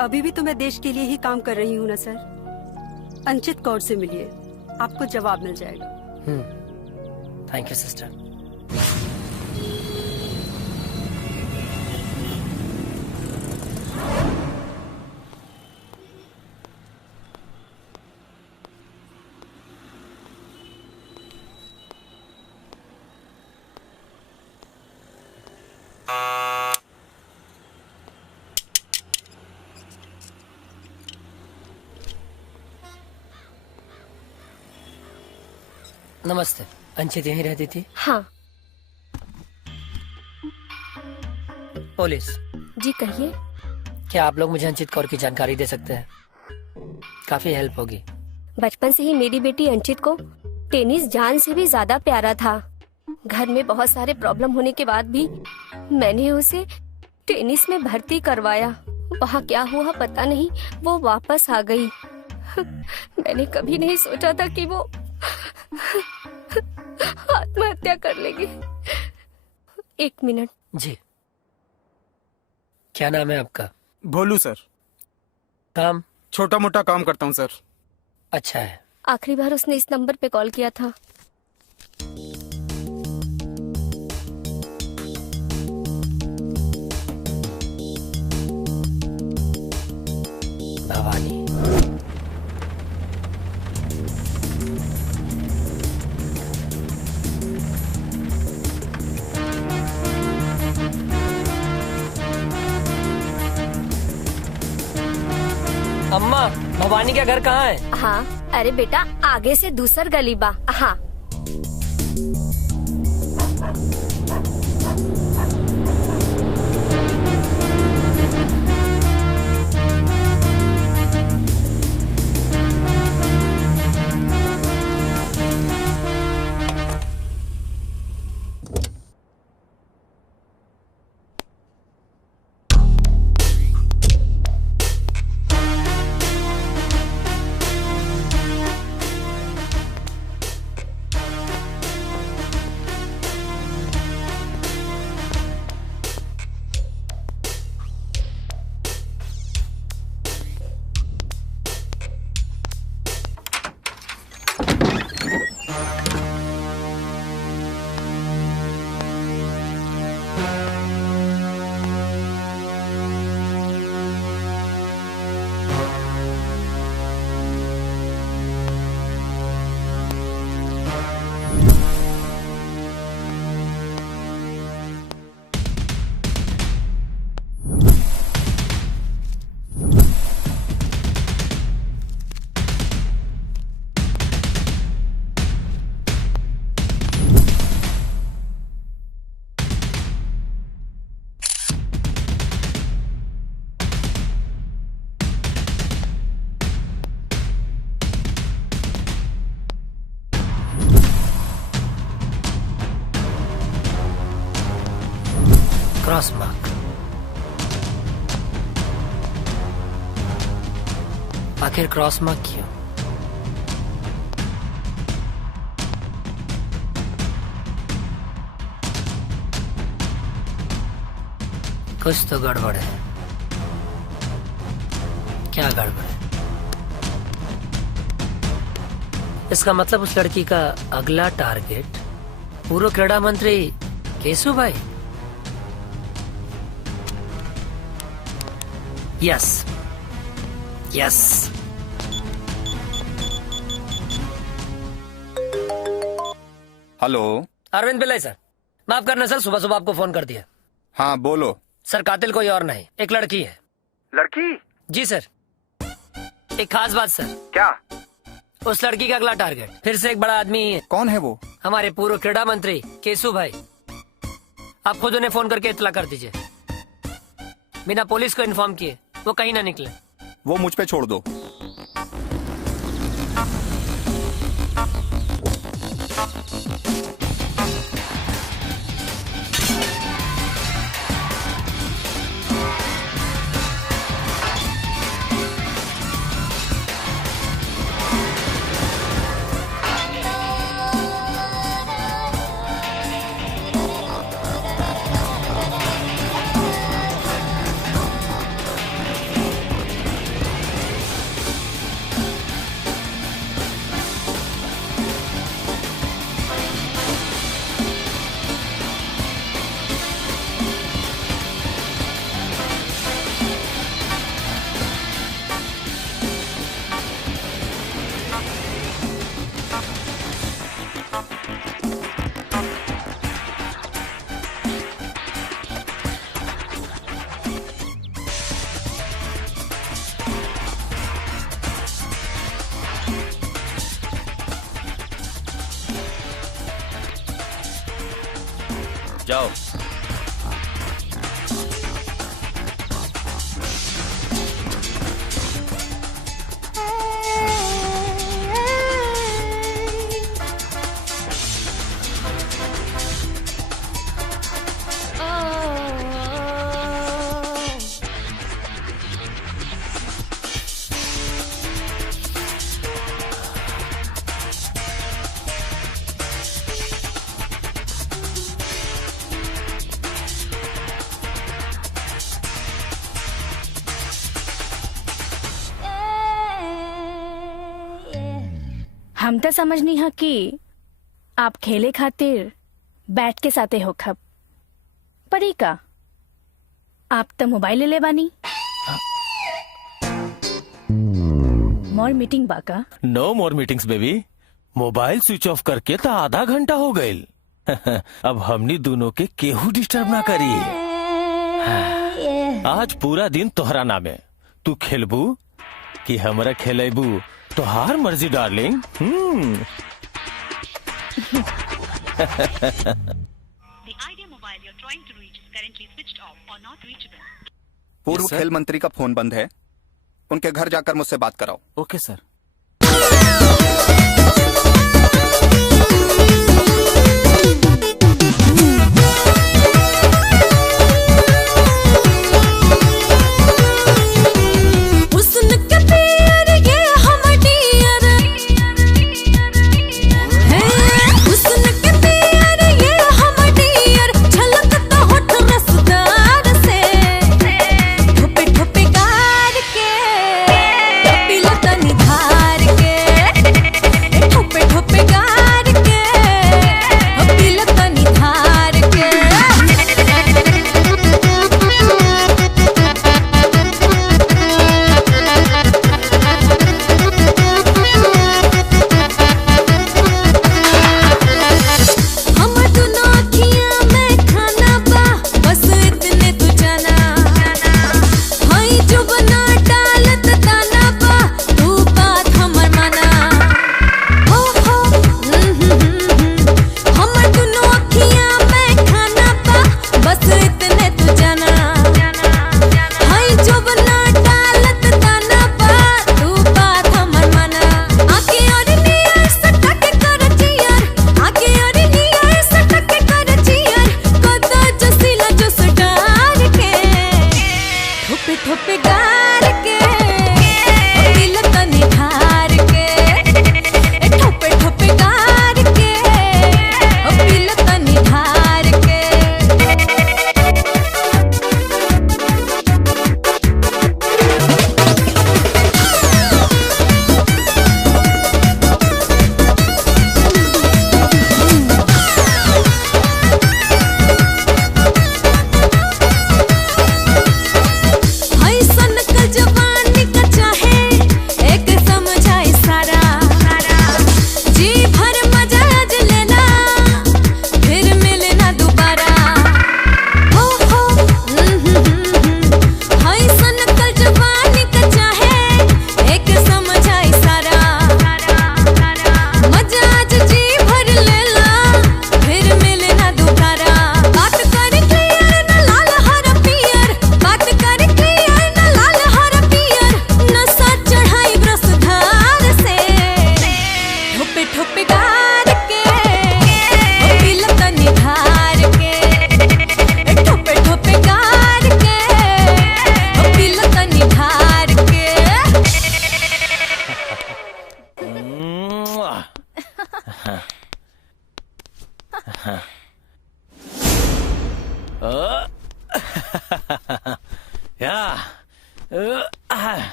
अभी भी तो मैं देश के लिए ही काम कर रही हूँ ना सर। अंचित कौर से मिलिए, आपको जवाब मिल जाएगा। Thank you sister. नमस्ते। अंचित यहीं रहती थी? हाँ। पुलिस जी कहिए। क्या आप लोग मुझे अंचित कौर की जानकारी दे सकते हैं? काफी हेल्प होगी। बचपन से ही मेरी बेटी अंचित को टेनिस जान से भी ज्यादा प्यारा था। घर में बहुत सारे प्रॉब्लम होने के बाद भी मैंने उसे टेनिस में भर्ती करवाया। वहाँ क्या हुआ पता नहीं, वो वापस आ गई। मैंने कभी नहीं सोचा था कि वो आत्महत्या कर लेगी। 1 मिनट। जी, क्या नाम है आपका? भोलू सर। काम? छोटा मोटा काम करता हूँ सर। अच्छा है। आखिरी बार उसने इस नंबर पे कॉल किया था। भवानी। अम्मा, भवानी का घर कहाँ है? हाँ, अरे बेटा आगे से दूसर गली बा। हाँ। Cross mark. आखिर क्रॉस मार्क क्यों? कुछ तो गड़बड़ है। क्या गड़बड़ है? इसका मतलब उस लड़की का अगला टारगेट पूर्व क्रीड़ा मंत्री केशु भाई। Yes yes. Hello. Arvind Pillai sir, माफ करना सर, सुबह सुबह आपको फोन कर दिया। हाँ बोलो। सर कातिल कोई और नहीं, एक लड़की है। लड़की? जी सर। एक खास बात सर। क्या? उस लड़की का अगला टारगेट फिर से एक बड़ा आदमी ही है। कौन है वो? हमारे पूर्व क्रीड़ा मंत्री केशु भाई। आप खुद उन्हें फोन करके इत्तला कर दीजिए। बिना पुलिस को इन्फॉर्म किए वो कहीं ना निकले। वो मुझ पे छोड़ दो। जाओ। हम तो समझनी है कि आप खेले खातिर बैट के साथे हो खब परी का आप तो मोबाइल ले ले बानी। मोर मीटिंग बाका। No more meetings baby. Mobile switch off करके तो आधा घंटा हो गए। अब हमनी दोनों के केहू डिस्टर्ब ना करी। आज पूरा दिन तोहरा नामे। तू खेलबू कि हमरा खेलेबू तोहार मर्जी डार्लिंग। पूर्व खेल मंत्री का फोन बंद है, उनके घर जाकर मुझसे बात कराओ। ओके सर।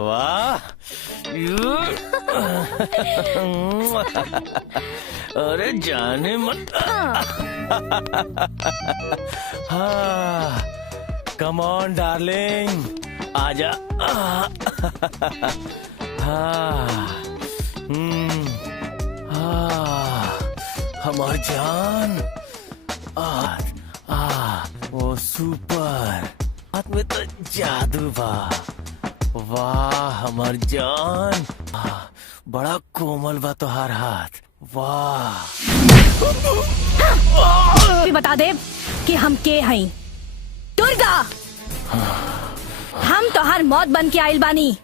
वाह। अरे जाने मत। हाँ, कम ऑन डार्लिंग, आजा। हमार जान। वो सुपर हाथ में तो जादू बा। वाह हमार जान, बड़ा कोमल बा तोहार हाथ। वाह। भी बता दे कि हम के हई। दुर्गा, हम तो हर मौत बन के आइल बानी।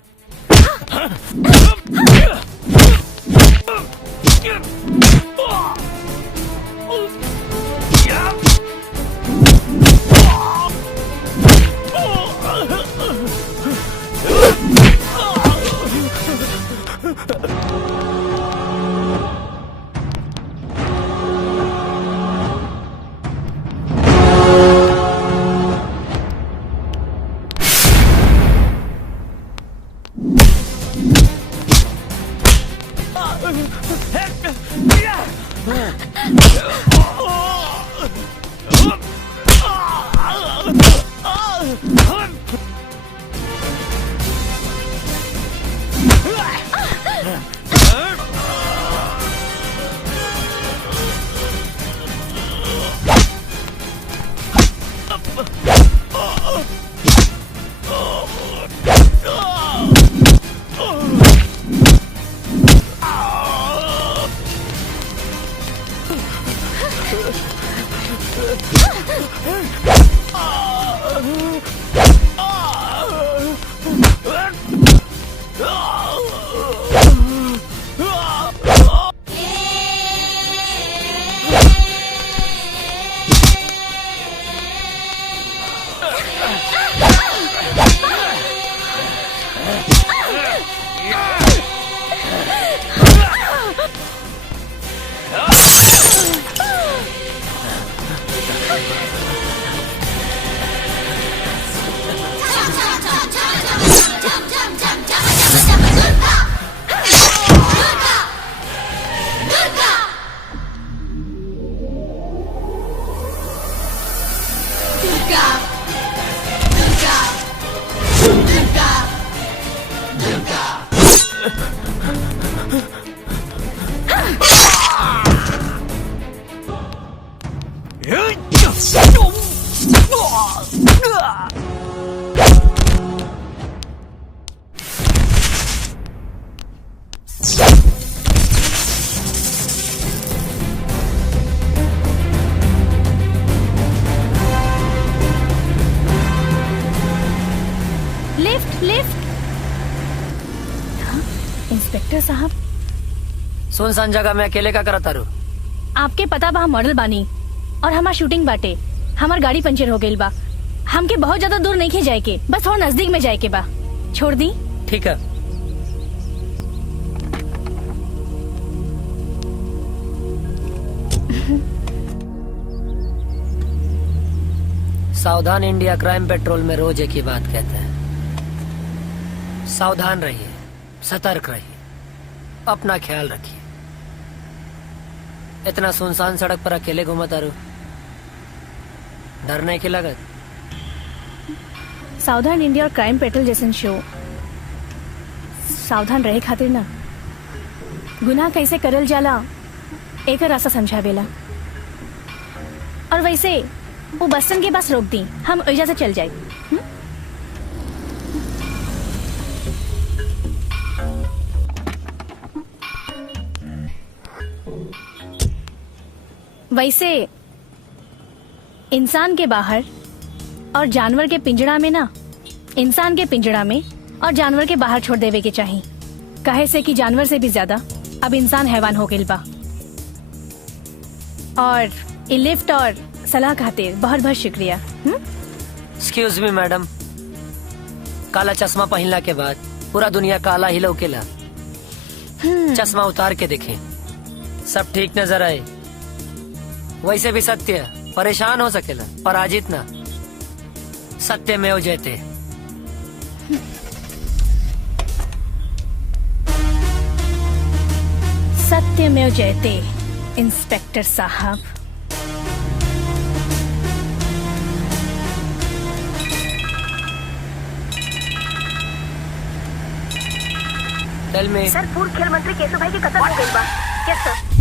Lift lift. इंस्पेक्टर साहब, सुनसान जगह में अकेले का करता रू? आपके पता बा मॉडल बानी और हमार शूटिंग बाटे। हमार गाड़ी पंचर हो गई बा। हमके बहुत ज्यादा दूर नहीं जाए के, बस थोड़ा नजदीक में जाए के बा। छोड़ दी? ठीक है। सावधान इंडिया क्राइम पेट्रोल में रोज एक ही बात कहते हैं, सावधान रहिए, सतर्क रहिए, अपना ख्याल रखिए। इतना सुनसान सड़क पर अकेले घूमता रू, डरने की लगत? सावधान इंडिया और क्राइम पेट्रोल जैसन शो सावधान रहे खातिर ना, गुनाह कैसे करल जाला एक रास्ता समझावेला। और वैसे वो बस स्टैंड के पास रोक दी, हम ओइजा से चल जाए। वैसे इंसान के बाहर और जानवर के पिंजड़ा में ना, इंसान के पिंजड़ा में और जानवर के बाहर छोड़ देवे के चाहिए। कहे से कि जानवर से भी ज्यादा अब इंसान हैवान हो गइल बा। और ये लिफ्ट और सलाह खातिर बहुत बहुत शुक्रिया। एक्सक्यूज मी मैडम, काला चश्मा पहनला के बाद पूरा दुनिया काला ही लौकेला। चश्मा उतार के देखें, सब ठीक नजर आए। वैसे भी सत्य परेशान हो सकेला, पराजित ना। सत्य में जयते। सत्य में जयते इंस्पेक्टर साहब। सर, पूर्व खेल मंत्री केशव भाई की कत्ल हो गई बा। Yes sir.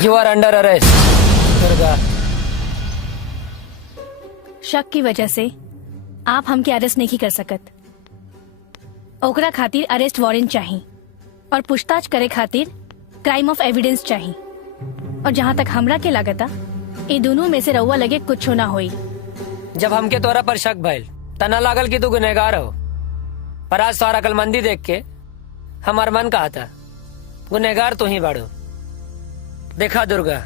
You are under arrest Durga. शक की वजह से आप हमके अरेस्ट नहीं कर सकत। ओकरा खातिर अरेस्ट वारंट चाहिए और पूछताछ करे खातिर क्राइम ऑफ एविडेंस चाहिए। और जहाँ तक हमरा के लागता ये दोनों में से रउआ लगे कुछ ना होई। जब हमके तोरा पर शक भइल तना लागल कि तू गुनहगार हो, पर आज तोरा अकलमंदी देख के हमार मन कहा था गुनहगार तू ही बाड़ो। देखा दुर्गा,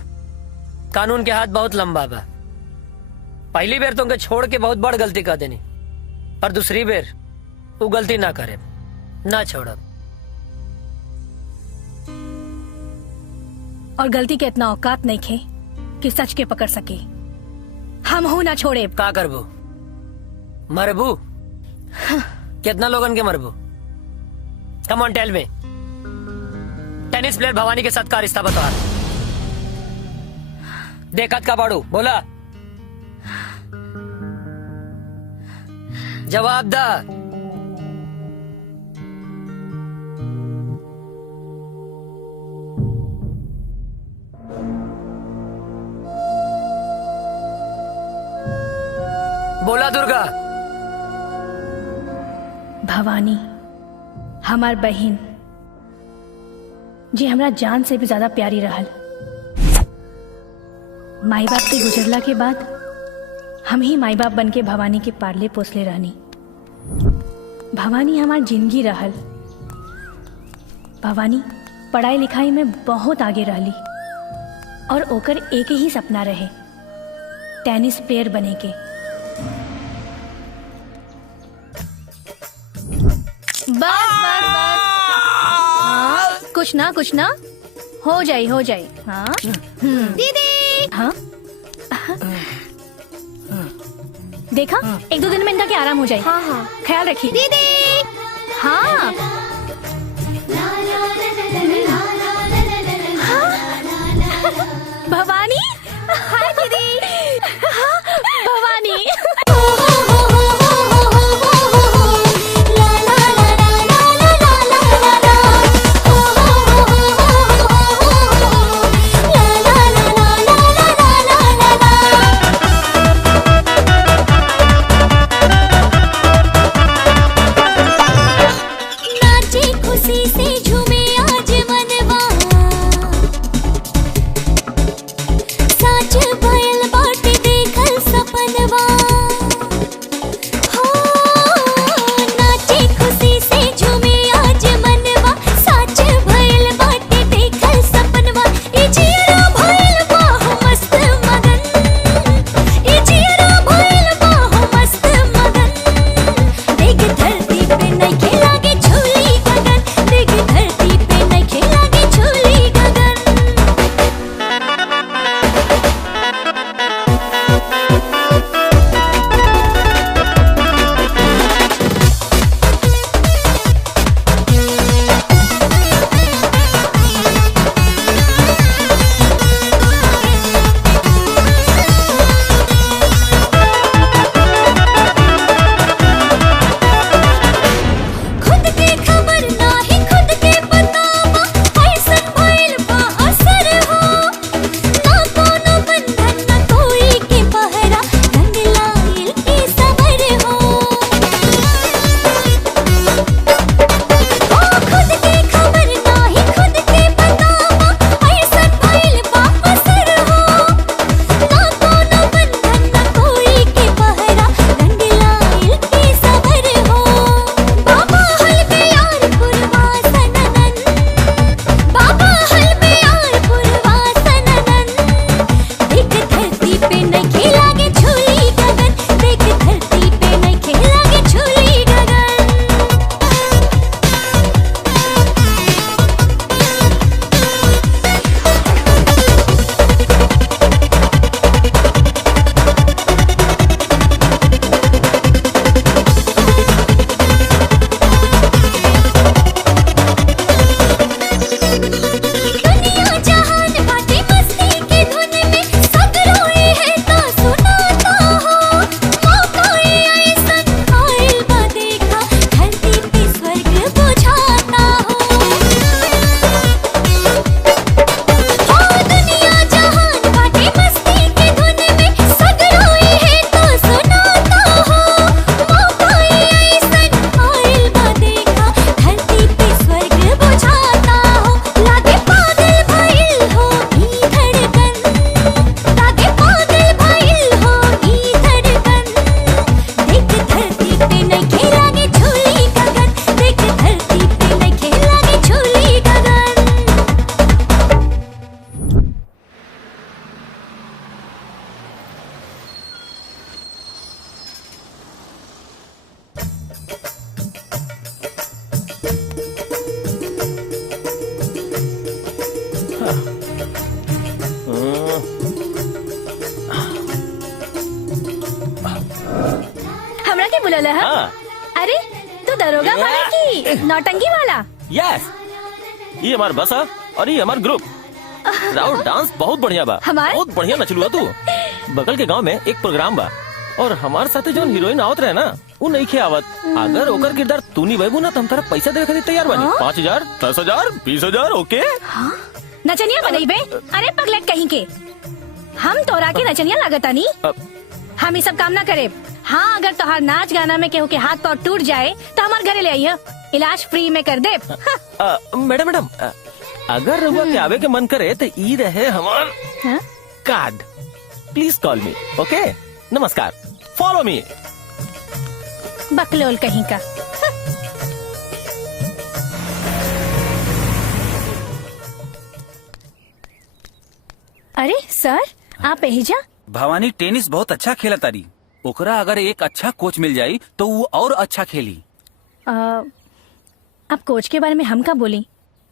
कानून के हाथ बहुत लंबा बा। पहली बेर तुमके छोड़ के बहुत बड़ गलती कर देनी, पर दूसरी बेर वो गलती ना करे, ना छोड़ब। और गलती के इतना औकात नहीं खे कि सच के पकड़ सके। हम हो ना छोड़े। का करबू? मरबू? कितना लोगन के मरबू? कम ऑन टेल में। टेनिस प्लेयर भवानी के साथ का रिश्ता बता। देखत का बाड़ू, बोला जवाब दा। बोला दुर्गा। भवानी हमार बहन जी हमरा जान से भी ज्यादा प्यारी रहल। माई बाप के गुजरला के बाद हम ही माई बाप बन के भवानी के पाले पोसले रहनी। भवानी हमार जिंदगी रहल। भवानी पढ़ाई लिखाई में बहुत आगे रहली और ओकर एक ही सपना रहे, टेनिस प्लेयर बने के। बस बस बस, हाँ, कुछ ना हो जाए। हाँ दीदी। हाँ देखा, एक दो दिन में इनका क्या आराम हो जाए। हाँ ख्याल रखिए दीदी। हाँ भवानी। हाय दीदी। हाँ भवानी। है? हाँ। अरे तू दरोगा वाला की नौटंकी वाला? यस, ये हमार बस है और ये हमार ग्रुप। राउत डांस बहुत बढ़िया बा, बहुत बढ़िया नचलुआ तू। बगल के गांव में एक प्रोग्राम बा और हमारे साथे जो हीरोइन आवत रहे ना वो नहीं खे आवत। अगर ओकर किरदार तू नहीं बहबू ना तो हम तेरा पैसा देवे खातिर तैयार बानी। 5,000, 10,000, 20,000, ओके? नचनिया बनई बे? अरे पगलेट कहीं के, हम तोरा के नचनिया लागता नहीं। हम ये सब काम ना करे। हाँ, अगर तोहार नाच गाना में केहू के हाथ पाँव टूट जाए तो हमारे घरे ले आइए, इलाज फ्री में कर दे। मैडम अगर रउआ के आवे के मन करे तो ई रहे हमार कार्ड। प्लीज कॉल मी, ओके? नमस्कार, फॉलो मी। बकलोल कहीं का। अरे सर, आप एहिजा? भवानी टेनिस बहुत अच्छा खेला तारी। ओकरा अगर एक अच्छा कोच मिल जाई तो वो और अच्छा खेली। आप कोच के बारे में हम का बोली,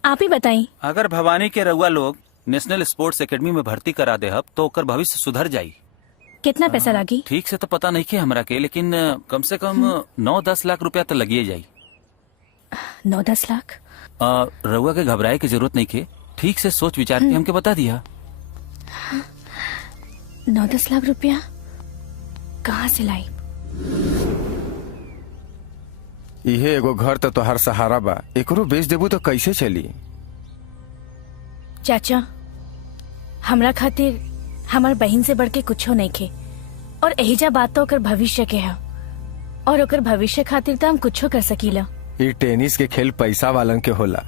आप ही बताई। अगर भवानी के रउआ लोग नेशनल स्पोर्ट्स एकेडमी में भर्ती करा दे तो ओकर भविष्य सुधर जाई। कितना पैसा लागी? ठीक से तो पता नहीं के हमरा के, लेकिन कम से कम 9-10 लाख रुपया तो लगिए जाई। 9-10 लाख? रउआ के घबराए की जरूरत नहीं के, ठीक से सोच विचार के हमके बता दिया। 9-10 लाख रुपया कहाँ से लाई? इहे एगो घर तो तोहार सहारा बा, एकरो बेच देबू तो कैसे चली? चाचा, हमरा खातिर हमार बहन से बढ़ के कुछ नहीं खे, और एहिजा बात तो ओकर भविष्य के है, और ओकर भविष्य खातिर तो हम कुछो कर सकीला। ये टेनिस के खेल पैसा वालन के होला,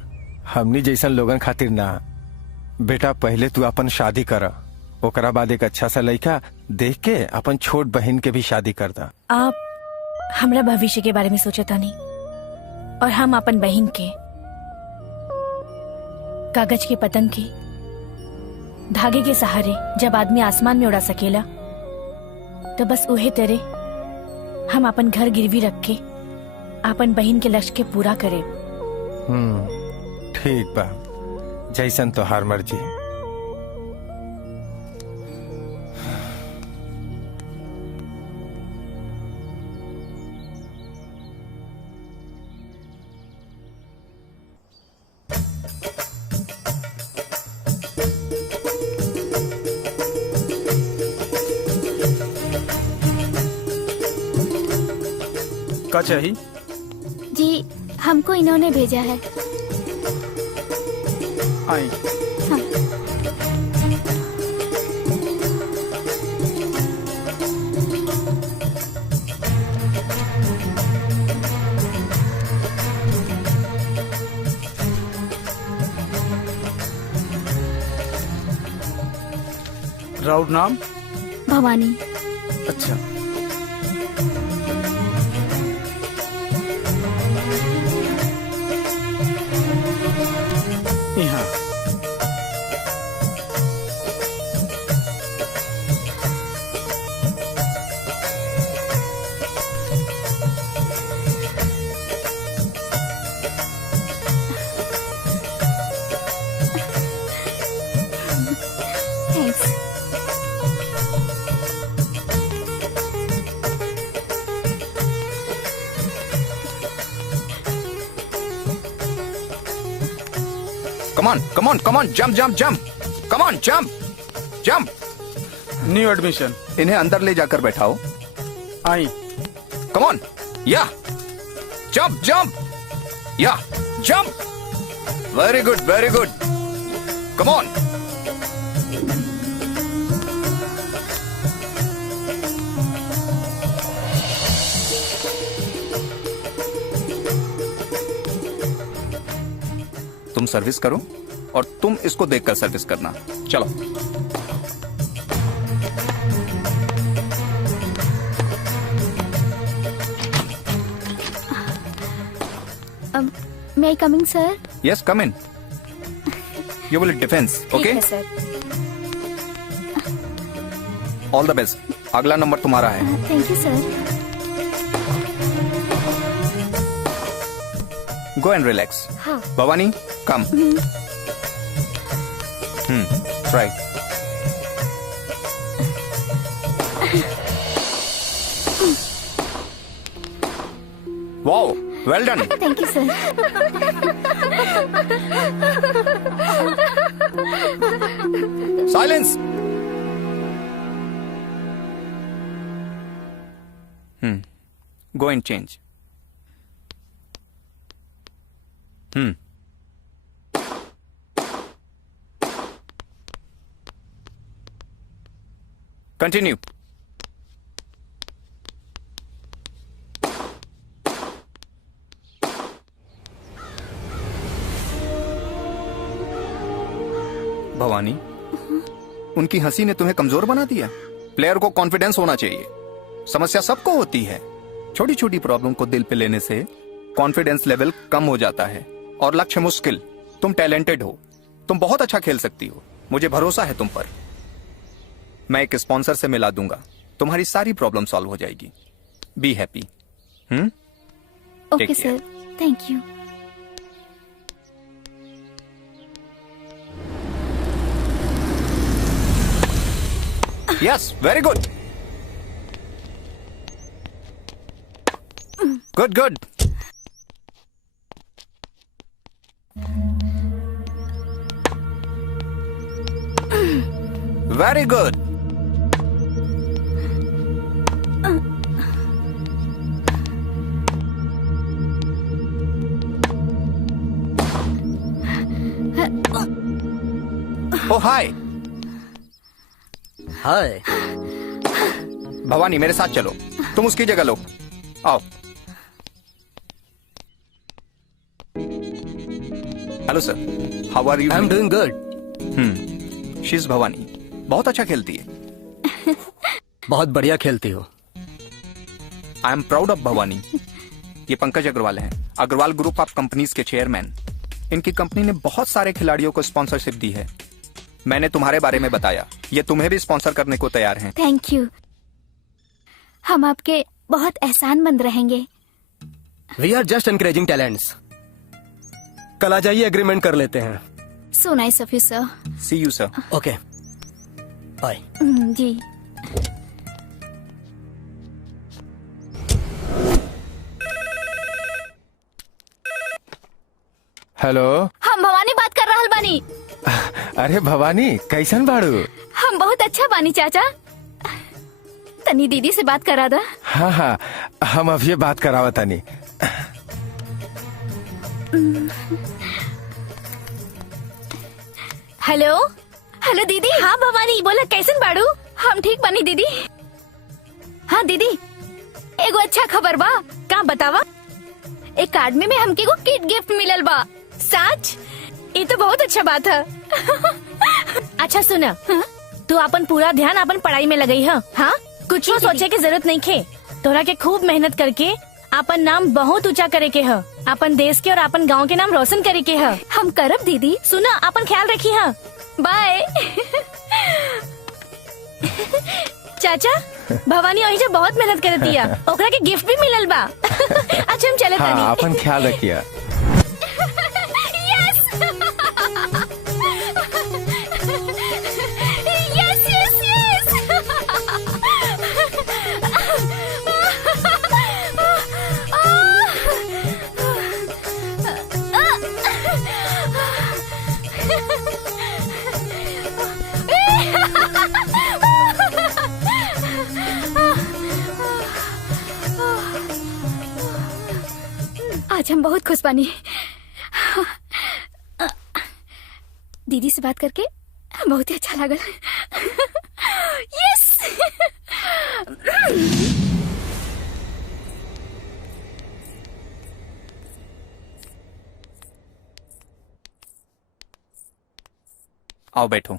हमनी जैसन लोगन खातिर ना। बेटा पहले तू अपन शादी कर, ओकरा बाद एक अच्छा सा लड़का देख के अपन छोट बहन के भी शादी कर दा। आप हमरा भविष्य के बारे में सोचता नहीं, और हम अपन बहन के कागज के पतंग के धागे के सहारे जब आदमी आसमान में उड़ा सकेला तो बस उहे तेरे हम अपन घर गिरवी रख के अपन बहन के लक्ष्य के पूरा करे। ठीक बा, जैसन तोहार मर्जी। का चाहिए? जी, हमको इन्होंने भेजा है। आई। हाँ। राउत नाम? भवानी। अच्छा। यहाँ। Thanks. Come on, jump. Come on, jump. New admission. इन्हें अंदर ले जाकर बैठाओ। आई। Come on, yeah. Jump. Yeah, jump. Very good. Come on. तुम सर्विस करो और तुम इसको देखकर सर्विस करना। चलो। May I coming, sir? Yes, come in. You will defense, okay? ठीक है, sir. All the best. अगला नंबर तुम्हारा है। Thank you, sir. Go and relax. हाँ. Bhavani, come. Try. Wow, well done. Thank you sir. Silence. Go and change. Continue. Bhavani, उनकी हंसी ने तुम्हें कमजोर बना दिया। प्लेयर को कॉन्फिडेंस होना चाहिए। समस्या सबको होती है। छोटी छोटी प्रॉब्लम को दिल पे लेने से कॉन्फिडेंस लेवल कम हो जाता है और लक्ष्य मुश्किल। तुम टैलेंटेड हो, तुम बहुत अच्छा खेल सकती हो, मुझे भरोसा है तुम पर। मैं एक स्पॉन्सर से मिला दूंगा, तुम्हारी सारी प्रॉब्लम सॉल्व हो जाएगी। Be happy. Okay sir, thank you. Yes, very good. Good good. Very good. Oh hi. Hi. Bhavani, मेरे साथ चलो, तुम उसकी जगह लो। आओ। Hello sir, how are you? I am doing good. She is Bhavani, बहुत अच्छा खेलती है। बहुत बढ़िया खेलती हो। I am proud of Bhavani. ये पंकज अग्रवाल हैं, अग्रवाल ग्रुप ऑफ कंपनीज के चेयरमैन। इनकी कंपनी ने बहुत सारे खिलाड़ियों को स्पॉन्सरशिप दी है। मैंने तुम्हारे बारे में बताया, ये तुम्हें भी स्पॉन्सर करने को तैयार हैं। थैंक यू, हम आपके बहुत एहसानमंद रहेंगे। We are just encouraging talents. कल आ जाइए, एग्रीमेंट कर लेते हैं। So nice of you sir. See you sir. Okay, bye. जी। हेलो। हम भवानी बात कर रहल बानी। अरे भवानी, कैसन बाड़ू? हम बहुत अच्छा बानी चाचा। तनी दीदी से बात करा दा। हाँ हाँ, हम अभी बात करावा तनी। हेलो हेलो दीदी। हाँ भवानी, बोला कैसन बाड़ू? हम ठीक बानी दीदी। हाँ दीदी, एगो अच्छा खबर बा। का बतावा? एक कार्ड में हमके को किट गिफ्ट मिलल बा। सच? ये तो बहुत अच्छा बात है। अच्छा सुना, तू अपन पूरा ध्यान अपन पढ़ाई में लगई है। हाँ, कुछ सोचे की जरूरत नहीं खे। तोरा के खूब मेहनत करके अपन नाम बहुत ऊंचा करे के है। अपन देश के और अपन गांव के नाम रोशन करे के है। हम करब दीदी। सुना, अपन ख्याल रखी है। बाय। चाचा, भवानी वही जो बहुत मेहनत कर दिया, ओकरा के गिफ्ट भी मिलल बा। अच्छा हम चले हाँ, तनी। अपन ख्याल रखिए। आज हम बहुत खुश बानी। दीदी से बात करके बहुत ही अच्छा लगा। यस। आओ बैठो।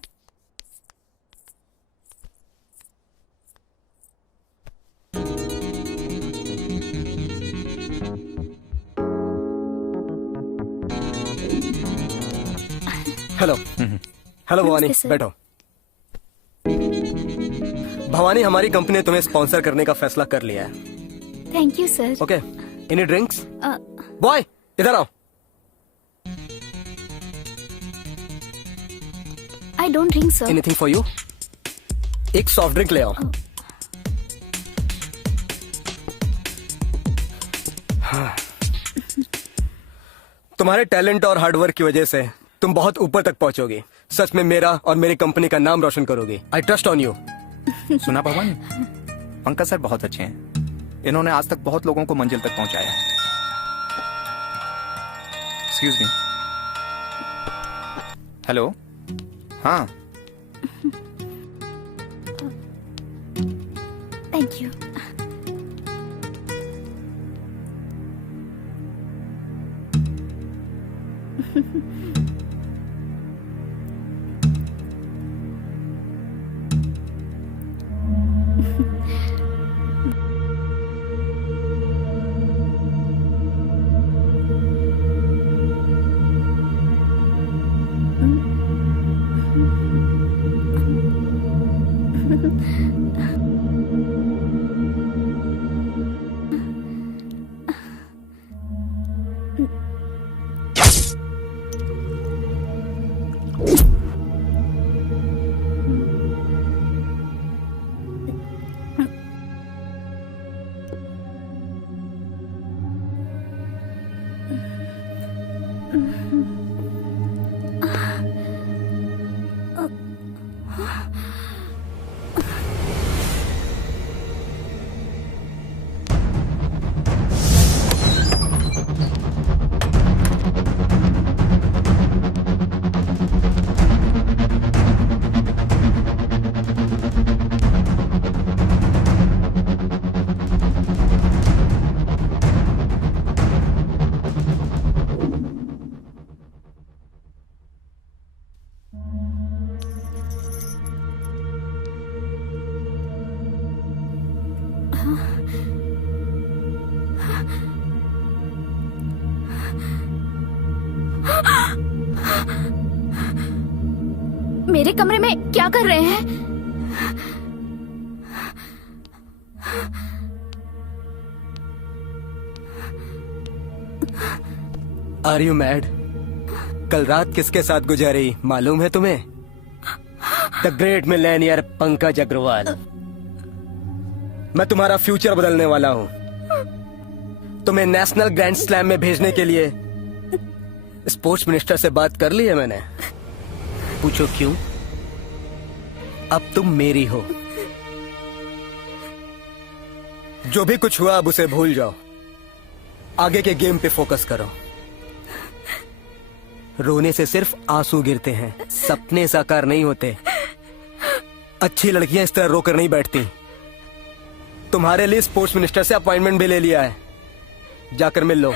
हेलो। हेलो भवानी, नमस्ते सर। बैठो। भवानी, हमारी कंपनी ने तुम्हें स्पॉन्सर करने का फैसला कर लिया है। Thank you sir. Okay, any drinks? Boy, इधर आओ। I don't drink sir. Anything for you? एक सॉफ्ट ड्रिंक ले आओ। हाँ। तुम्हारे टैलेंट और हार्डवर्क की वजह से तुम बहुत ऊपर तक पहुंचोगे। सच में मेरा और मेरी कंपनी का नाम रोशन करोगे। I trust on you. सुना पवन, पंकज सर बहुत अच्छे हैं। इन्होंने आज तक बहुत लोगों को मंजिल तक पहुंचाया है। Excuse me. हेलो। हाँ, थैंक यू। मेरे कमरे में क्या कर रहे हैं? आर यू मैड? कल रात किसके साथ गुजारी मालूम है तुम्हें? द ग्रेट मिलेनियर पंकज अग्रवाल। मैं तुम्हारा फ्यूचर बदलने वाला हूँ। तुम्हें नेशनल ग्रैंड स्लैम में भेजने के लिए स्पोर्ट्स मिनिस्टर से बात कर ली है मैंने। पूछो क्यों? अब तुम मेरी हो। जो भी कुछ हुआ अब उसे भूल जाओ। आगे के गेम पे फोकस करो। रोने से सिर्फ आंसू गिरते हैं, सपने साकार नहीं होते। अच्छी लड़कियां इस तरह रोकर नहीं बैठती। तुम्हारे लिए स्पोर्ट्स मिनिस्टर से अपॉइंटमेंट भी ले लिया है, जाकर मिल लो।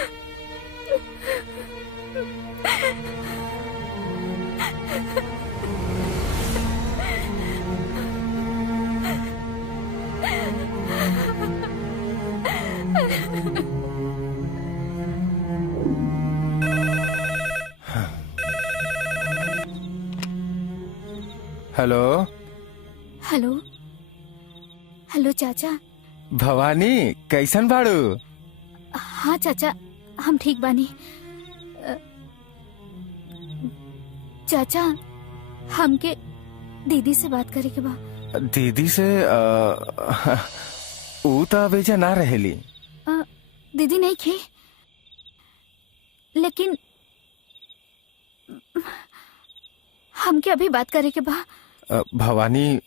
हेलो। हेलो। हेलो चाचा। भवानी कैसन बाड़ू? हाँ चाचा, हम ठीक बानी। चाचा, हमके दीदी से बात करे के बा। दीदी से? ऊ तो अबेजा ना रहेली। दीदी नहीं खे, लेकिन हमके अभी बात करे के बा। भवानी,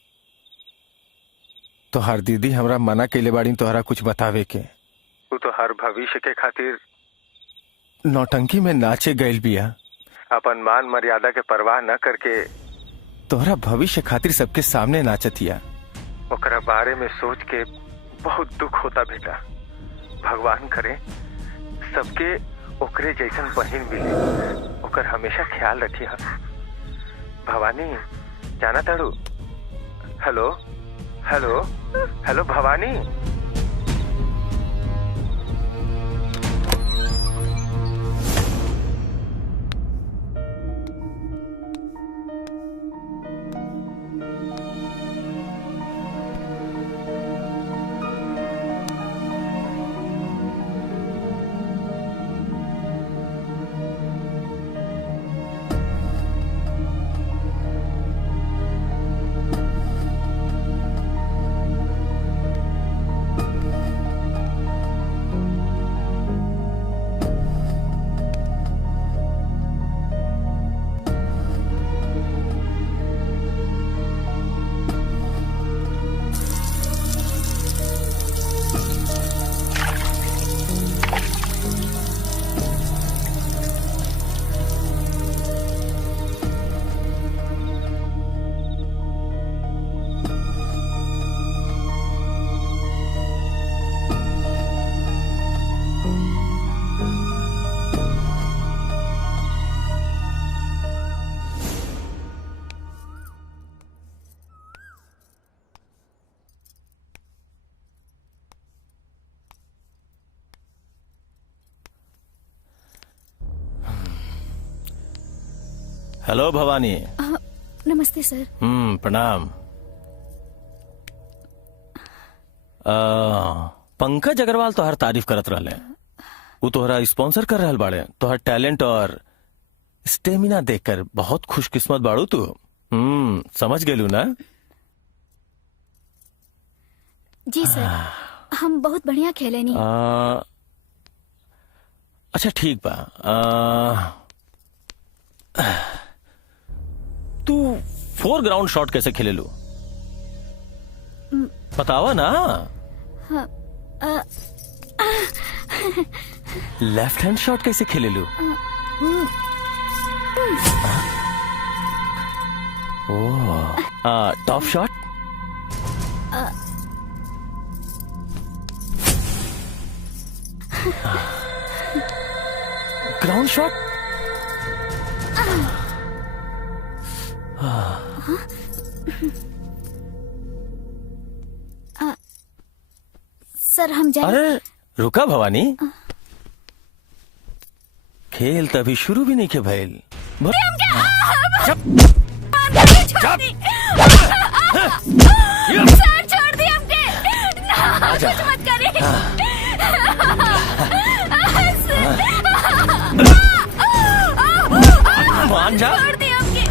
तोहार दीदी हमरा मना केले बाड़ी तोहरा कुछ बतावे के। वो तो हर भविष्य के खातिर नौटंकी में नाचे गइल बिया। अपन मान मर्यादा के परवाह न करके तोहरा भविष्य खातिर सबके सामने नाचतिया। ओकरा बारे में सोच के बहुत दुख होता बेटा। भगवान करे सबके ओकरे जैसन बहन मिले। ओकर हमेशा ख्याल रखिया। भवानी, जाना ताड़ू? Hello hello hello Bhavani. Hello Bhavani. नमस्ते सर। प्रणाम। पंकज अग्रवाल तोहर तारीफ करत रहले। वो तोहरा स्पॉन्सर कर रहल बाड़े। तोहर टैलेंट और स्टेमिना देखकर बहुत खुशकिस्मत बाड़ू तू। समझ गेलू ना? जी सर, हम बहुत बढ़िया खेले नहीं। अच्छा ठीक बा। तू 4 ग्राउंड शॉट कैसे खेले लू? बतावा ना। हाँ, लेफ्ट हैंड शॉट कैसे खेले लू? Top shot? Ground shot? Sir हम जाए। अरे रुका भवानी, खेल तभी शुरू भी नहीं के भैल। सर छोड़ दी हमके। कुछ मत करे। मान जा। छोड़ दी हमके।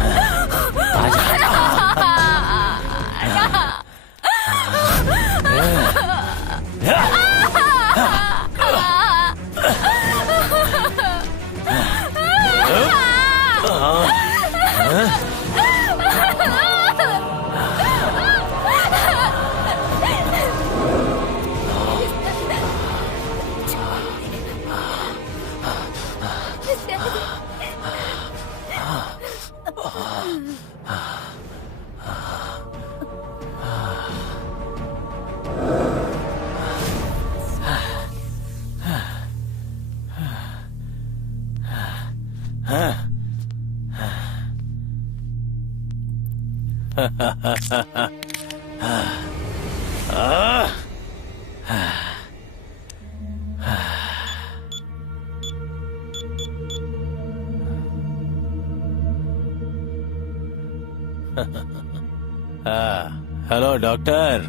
Hello doctor.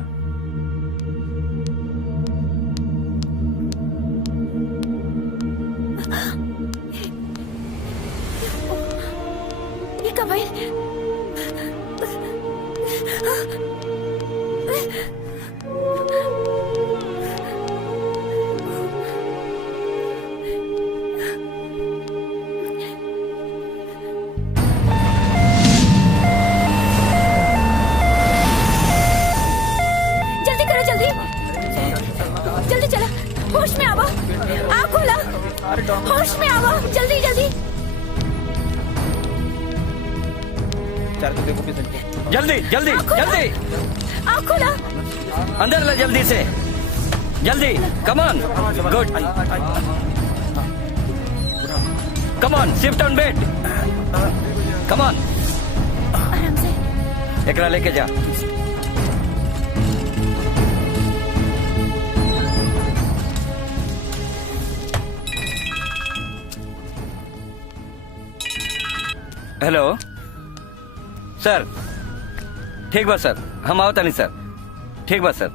ये कब है? जल्दी करो, जल्दी जल्दी चलो। होश में आओ, आँख खोला। होश में आओ, जल्दी जल्दी। जल्दी जल्दी जल्दी। आँख खोला। अंदर ले जल्दी से, जल्दी। Come on, good. Come on, shift on bed. Come on, आराम से। एकरा लेके जा। हेलो सर। ठीक बा सर, हम आवता नहीं सर। ठीक बा सर,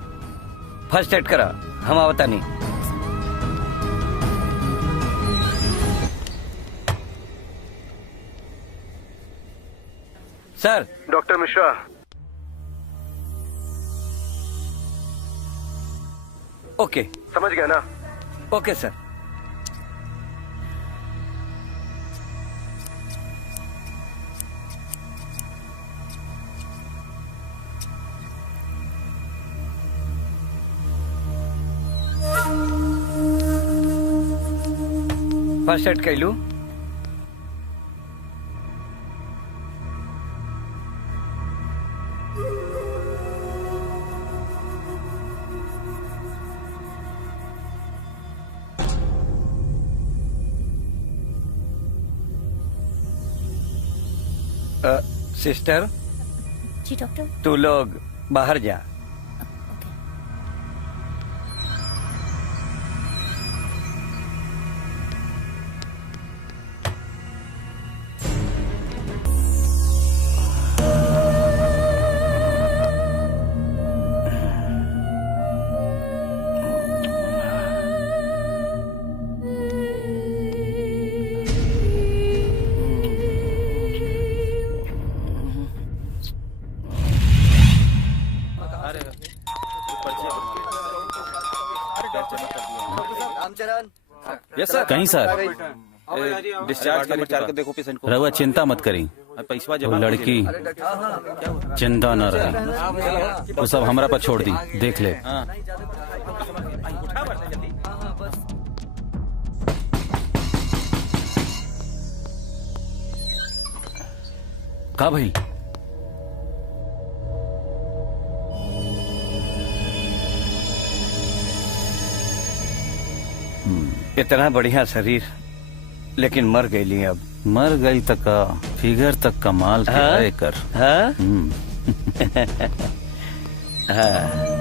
फर्स्ट एड करा, हम आवता नहीं। सर। डॉक्टर मिश्रा। ओके, समझ गया ना? ओके सर। फर्स्ट एड कैलू? सिस्टर। जी डॉक्टर। तू लोग बाहर जा। कहीं सर डिस्चार्ज करके देखो पेशेंट को। रहुआ चिंता मत करी, पैसा वो लड़की जिंदा न रहे, वो सब हमरा पर छोड़ दी, देख ले। का भाई इतना बढ़िया शरीर लेकिन मर गई अब। मर गई तक का फिगर तक कमाल के हाँ? है कर। हाँ? हाँ।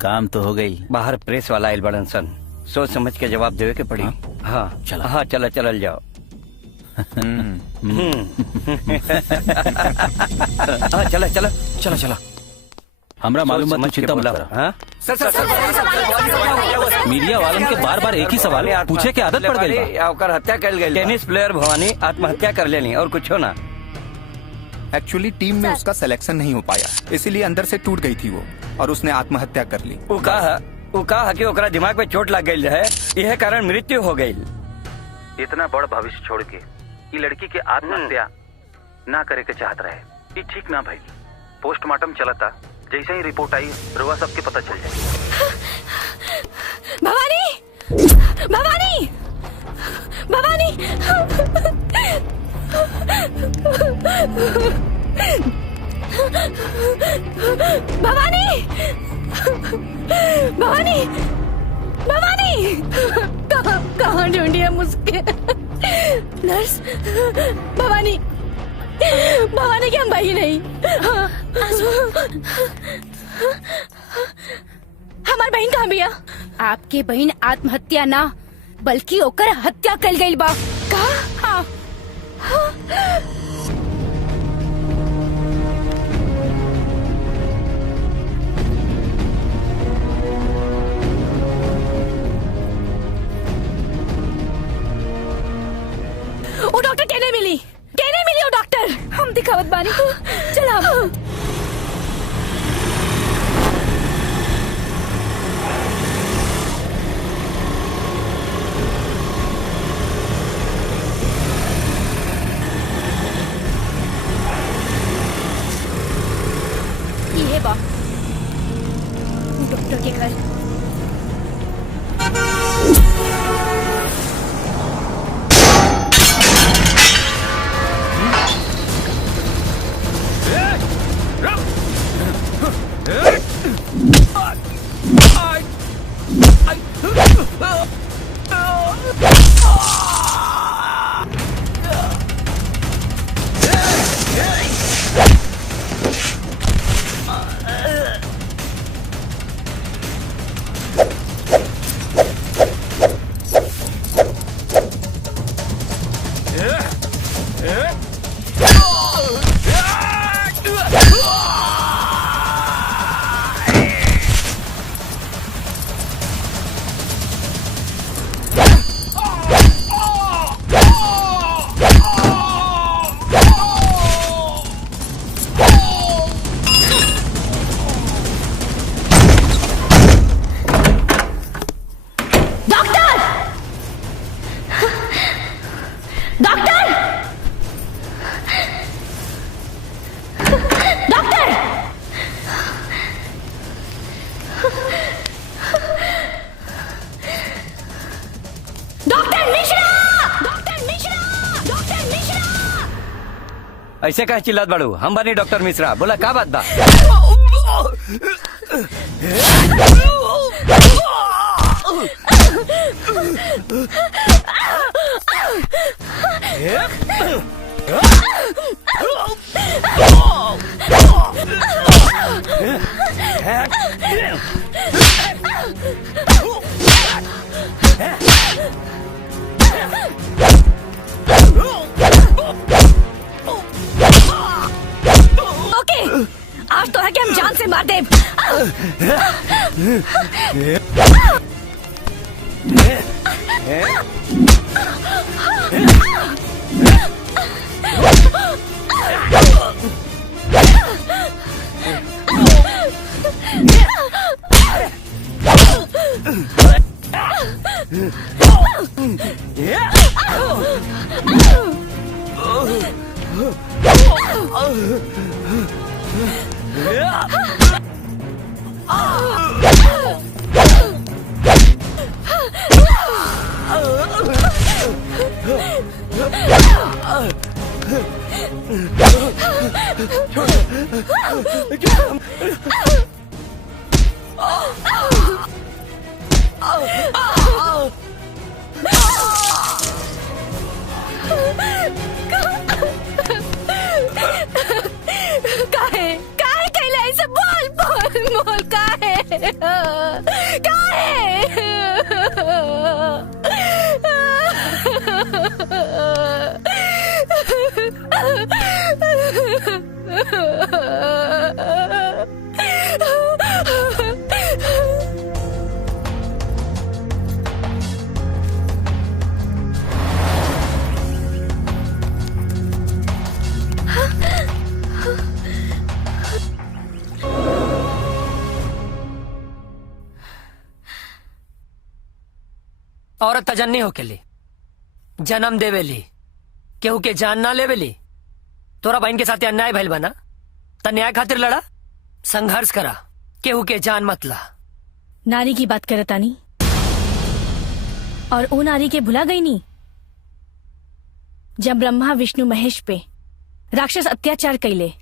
काम तो हो गई। बाहर प्रेस वाला आयल बड़न सन, सोच समझ के जवाब देवे के पड़ी। हाँ चला। हाँ चला चलल जाओ। हाँ चला चला चला चला। हमरा मालूम मत, चिंता मत कर। हाँ मीडिया वालन के बार बार एक ही सवाल पूछे के आदत पड़ गई बा। ओकर हत्या कर गई। टेनिस प्लेयर भवानी आत्महत्या कर लेनी और कुछ हो ना। एक्चुअली टीम में उसका सिलेक्शन नहीं हो पाया, इसीलिए अंदर से टूट गई थी वो और उसने आत्महत्या कर ली। वो कहा कि ओकरा दिमाग पे चोट लग गई है, यह कारण मृत्यु हो गई। इतना बड़ भविष्य छोड़ के ये लड़की के आत्महत्या ना करे के चाहत रहे, ये ठीक ना भाई। पोस्टमार्टम चला था, जैसे ही रिपोर्ट आई रुआ सबके पता चल जाए। भवानी भवानी भवानी भवानी भवानी भवानी कहाँ ढूंढी हम उसके। नर्स भवानी भवानी की हम भाई नहीं। हमार बहन कहाँ बिया? आपके बहन आत्महत्या ना बल्कि ओकर हत्या कल गई बा। कहा? हाँ। वो डॉक्टर केने मिली वो डॉक्टर। हम दिखावत बानी, चला हम। ये बा डॉक्टर के घर। ऐसे कहे चिल्लात बाड़ू? हम बानी डॉक्टर मिश्रा, बोला का बात बा? ओके, आज तो है कि हम जान से मार दे। औरत तजन्नी होकेली, जन्म देवेली, केहू के जान ना लेवेली। तोरा बहन के साथ अन्याय भइल बना त न्याय खातिर लड़ा, संघर्ष करा, केहू के जान मत ला। नारी की बात करत तानी, और वो नारी के भुला गई नी जब ब्रह्मा विष्णु महेश पे राक्षस अत्याचार कैले,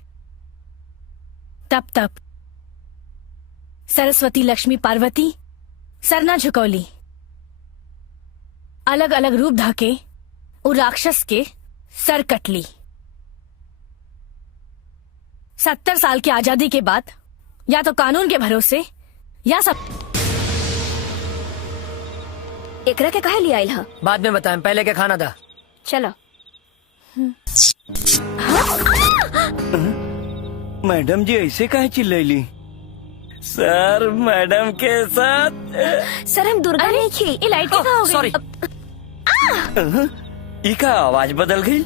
तब सरस्वती लक्ष्मी पार्वती सरना झुकौली, अलग अलग रूप धाके उ राक्षस के सर कटली। 70 साल की आजादी के बाद या तो कानून के भरोसे या सब। एकरा के काहे ले आइल ह? बाद में बताएं, पहले के खाना दा। चलो। मैडम जी ऐसे काहे चिल्लैली? सर मैडम के साथ। सर हम दुर्गा नहीं थी। ये लाइट क्या हो गई? सॉरी। ई का आवाज बदल गई?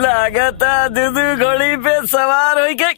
लागता दूधू घोड़ी पे सवार हो गई।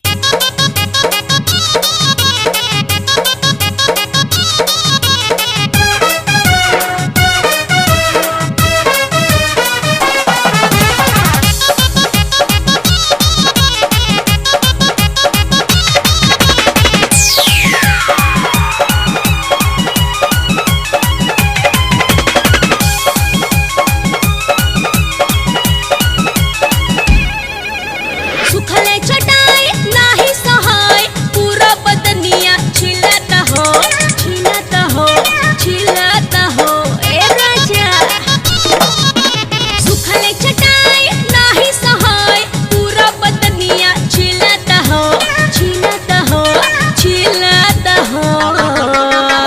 सुखले चटाई नाही सहाय, पूरा बदनिया छिलता हो, छिलता हो, छिलता हो ए राजा। सुखले चटाई नाही सहाय, पूरा बदनिया छिलता हो, छिलता हो, छिलता हो।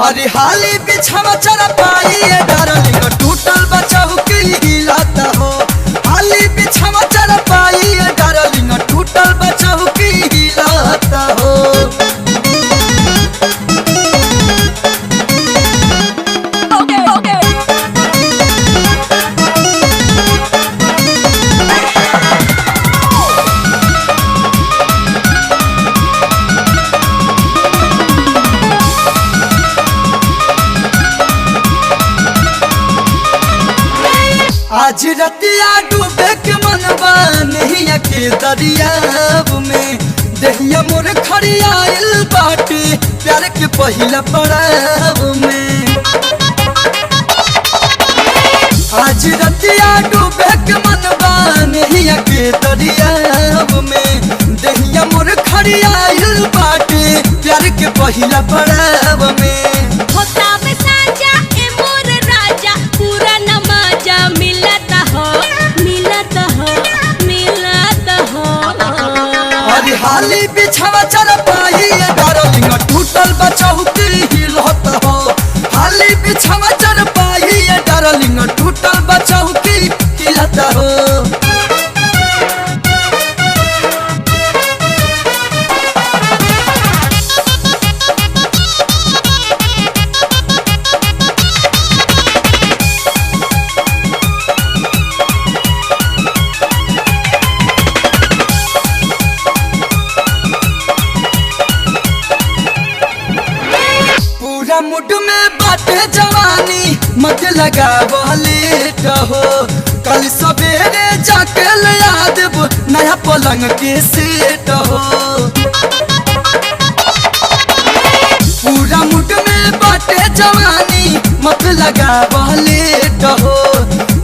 अरे हाली बिछावा चला पाई डार्लिंग, टूटल बचाऊ के हिलाता हो। हाली बिछावा चला पाई डार्लिंग, टूटल बचाऊ के हिलाता हो। आज रतिया डूबे के मनवा नैया के दरियाब में, दहिया मोर खड़ियाइल बाटे प्यार के पहिला पड़ाव में। आज रतिया डूबे के मनवा नैया के दरियाब में, दहिया मोर खड़ियाइल बाटे प्यार के पहिला पड़ाव में। होता में साजा ए अरे हाली बिछावा चल पाई डार्लिंग टूटल बचाऊ की हिलत हो हाली बिछावा चल पाई डार्लिंग टूटल बचाऊ की हिलत हो मुड में बाटे जवानी मत लगा लेट हो कल सवेरे जाके ले आ देब नया पलंग के सेट हो पूरा मुड में बाटे जवानी मत लगा लेट हो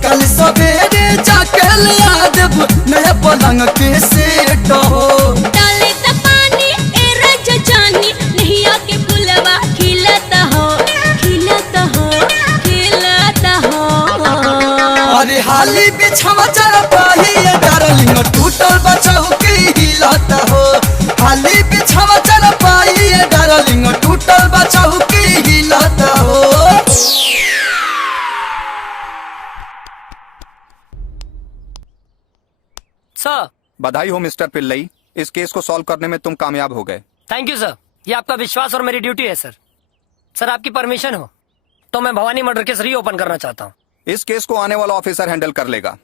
कल सवेरे जाके ले आ देब नया पलंग के सेट हो डाले त पानी ए रज जानी नहीं आके फुलवा खिलता हो अरे हाली बिछावा चल पाही डार्लिंग टूटल बचाऊ की हिलत हो हाली बिछावा चल पाही डार्लिंग टूटल बचाऊ की हिलत हो सर बधाई हो मिस्टर पिल्लई, इस केस को सॉल्व करने में तुम कामयाब हो गए। थैंक यू सर, ये आपका विश्वास और मेरी ड्यूटी है सर। सर आपकी परमिशन हो तो मैं भवानी मर्डर केस रीओपन करना चाहता हूँ। इस केस को आने वाला ऑफिसर हैंडल कर लेगा।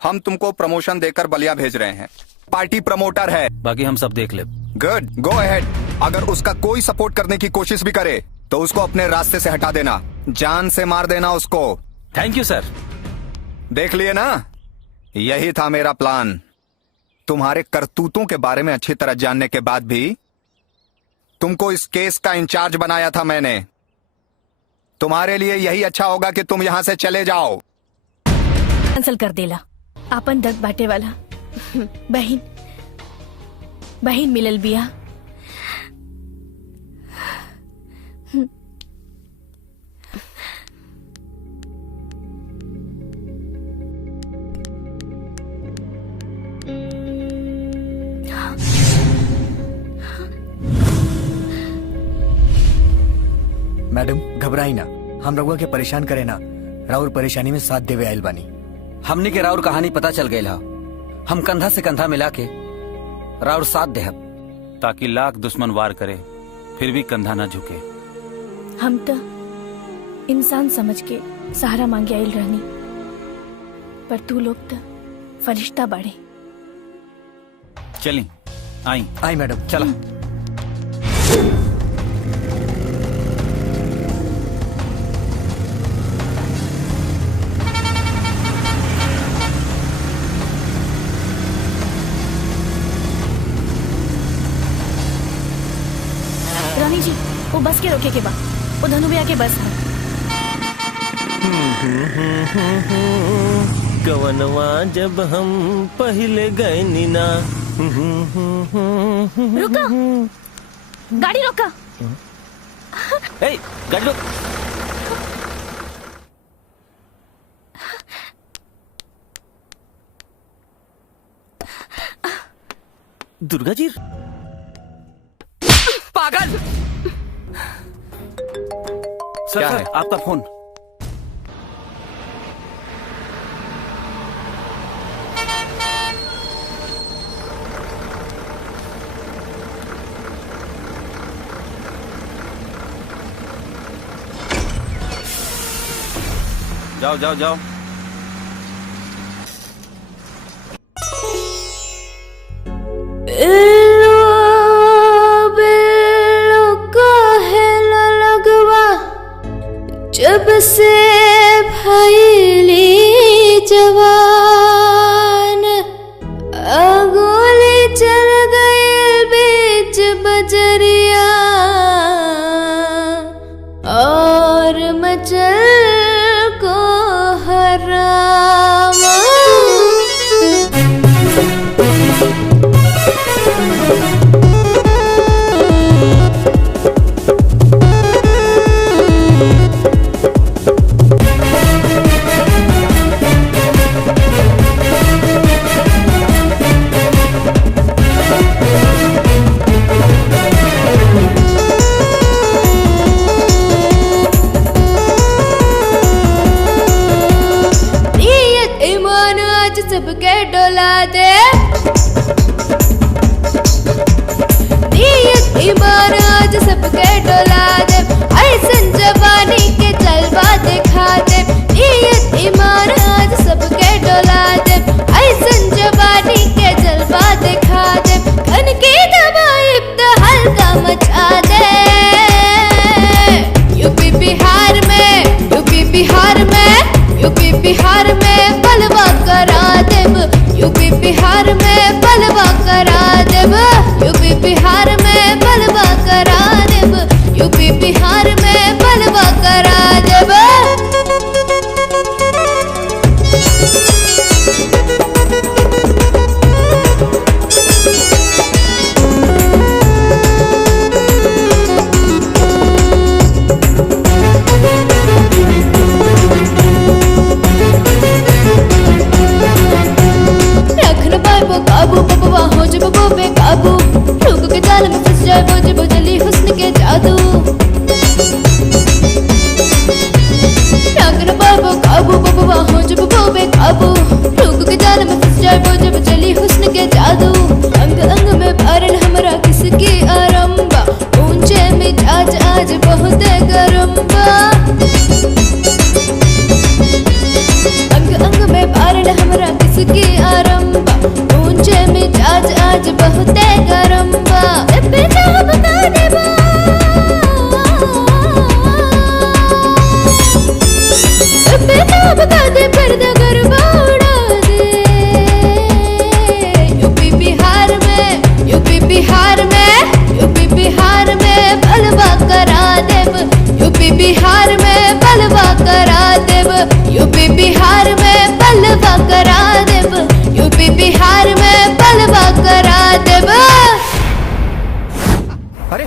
हम तुमको प्रमोशन देकर बलिया भेज रहे हैं। पार्टी प्रमोटर है, बाकी हम सब देख ले। Good, go ahead. अगर उसका कोई सपोर्ट करने की कोशिश भी करे तो उसको अपने रास्ते से हटा देना, जान से मार देना उसको। थैंक यू सर। देख लिए ना, यही था मेरा प्लान। तुम्हारे करतूतों के बारे में अच्छी तरह जानने के बाद भी तुमको इस केस का इंचार्ज बनाया था मैंने। तुम्हारे लिए यही अच्छा होगा कि तुम यहाँ से चले जाओ। कैंसिल कर देला आपन दग बाटे वाला बहन बहन मिलल बिया। मैडम घबराई ना, हम रघुआ के परेशान करे ना, राउर परेशानी में साथ देवे आयल बानी। हमने के राउर कहानी पता चल गई हा, हम कंधा से कंधा मिला के राउर साथ देहब, ताकि लाख दुश्मन वार करे फिर भी कंधा ना झुके। हम तो इंसान समझ के सहारा मांगे आयल रहनी, पर तू लोग तो फरिश्ता बाड़े। चली आई आई मैडम, चला। रानी जी, वो बस के रोके के बा, वो धनु भैया के बस है। कवनवा जब हम पहले गए नीना। रुका, गाड़ी रोका। ए, गाड़ी रोक। दुर्गा जी पागल। सर, सर आपका फोन। जाओ जाओ जाओ। जब से भइली जवान अगोले चल गए बीच बजरिया और मचल को हरामा।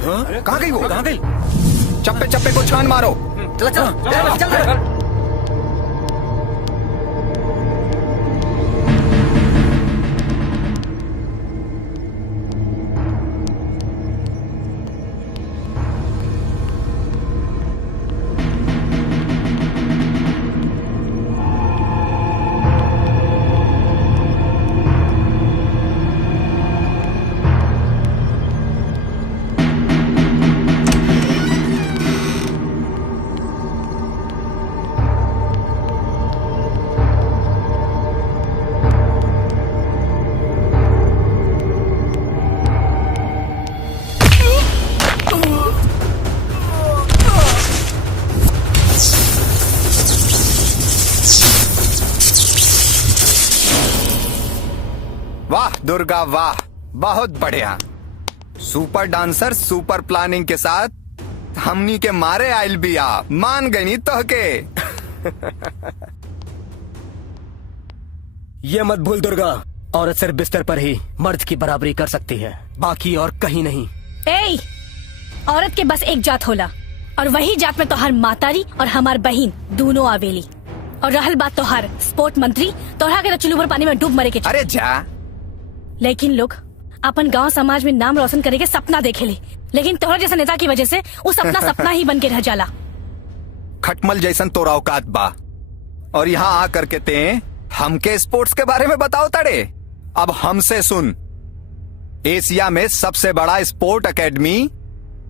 कहाँ गई वो? चप्पे चप्पे को छान मारो। चलो चलो चल। वाह दुर्गा वाह, बहुत बढ़िया। सुपर डांसर सुपर प्लानिंग के साथ हमनी के मारे आयल बिया, मान गई तो के। ये मत भूल दुर्गा, औरत सिर्फ बिस्तर पर ही मर्द की बराबरी कर सकती है, बाकी और कहीं नहीं। ए, औरत के बस एक जात होला और वही जात में तोहर मातारी और हमार बहन दोनों आवेली। और रहल बात तोहर स्पोर्ट मंत्री, तोहरा के चुल्लू भर पानी में डूब मरे के। अरे जा। लेकिन लोग अपन गांव समाज में नाम रोशन करे के सपना देखेले, लेकिन तोहर जैसा नेता की वजह से वो सपना सपना ही बन के रह जाला। खटमल जैसन तोरा औकात बा, और यहाँ आकर के ते हमके स्पोर्ट्स के बारे में बताओ तड़े। अब हमसे सुन, एशिया में सबसे बड़ा स्पोर्ट एकेडमी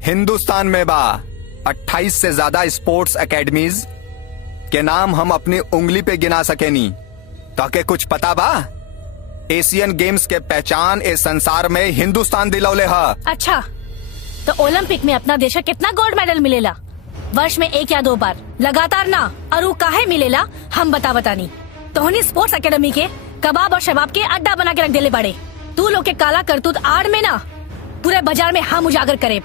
हिंदुस्तान में बा। 28 से ज्यादा स्पोर्ट्स एकेडमीज के नाम हम अपनी उंगली पे गिना सकेनी। ताकि कुछ पता बा? एशियन गेम्स के पहचान इस संसार में हिंदुस्तान दिलौले हा। अच्छा, तो ओलंपिक में अपना देश का कितना गोल्ड मेडल मिलेला? वर्ष में 1 या 2 बार, लगातार ना। और वो काहे मिलेला हम बतानी। तोहनी स्पोर्ट्स एकेडमी के कबाब और शबाब के अड्डा बना के रख देले बड़े। तू लोग के काला करतूत आड़ में ना पूरे बाजार में हम उजागर करेब।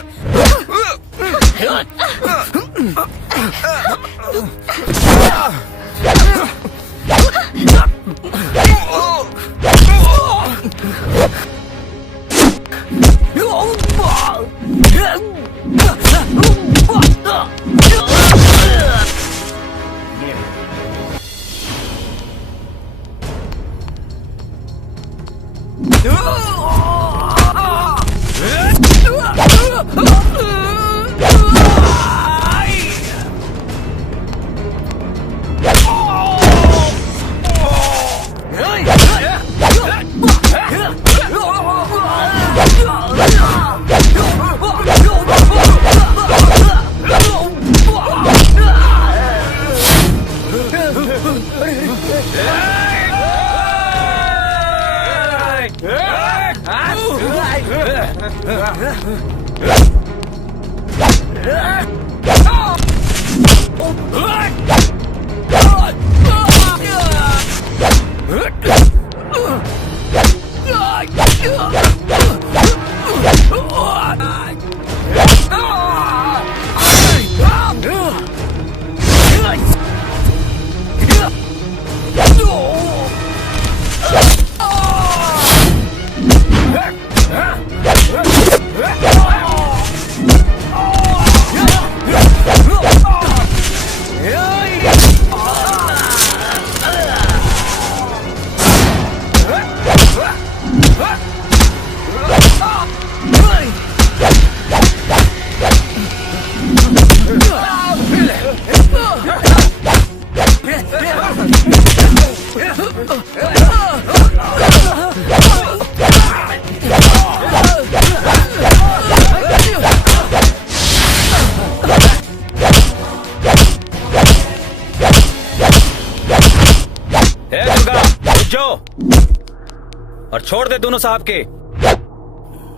और छोड़ दे दोनों साहब के,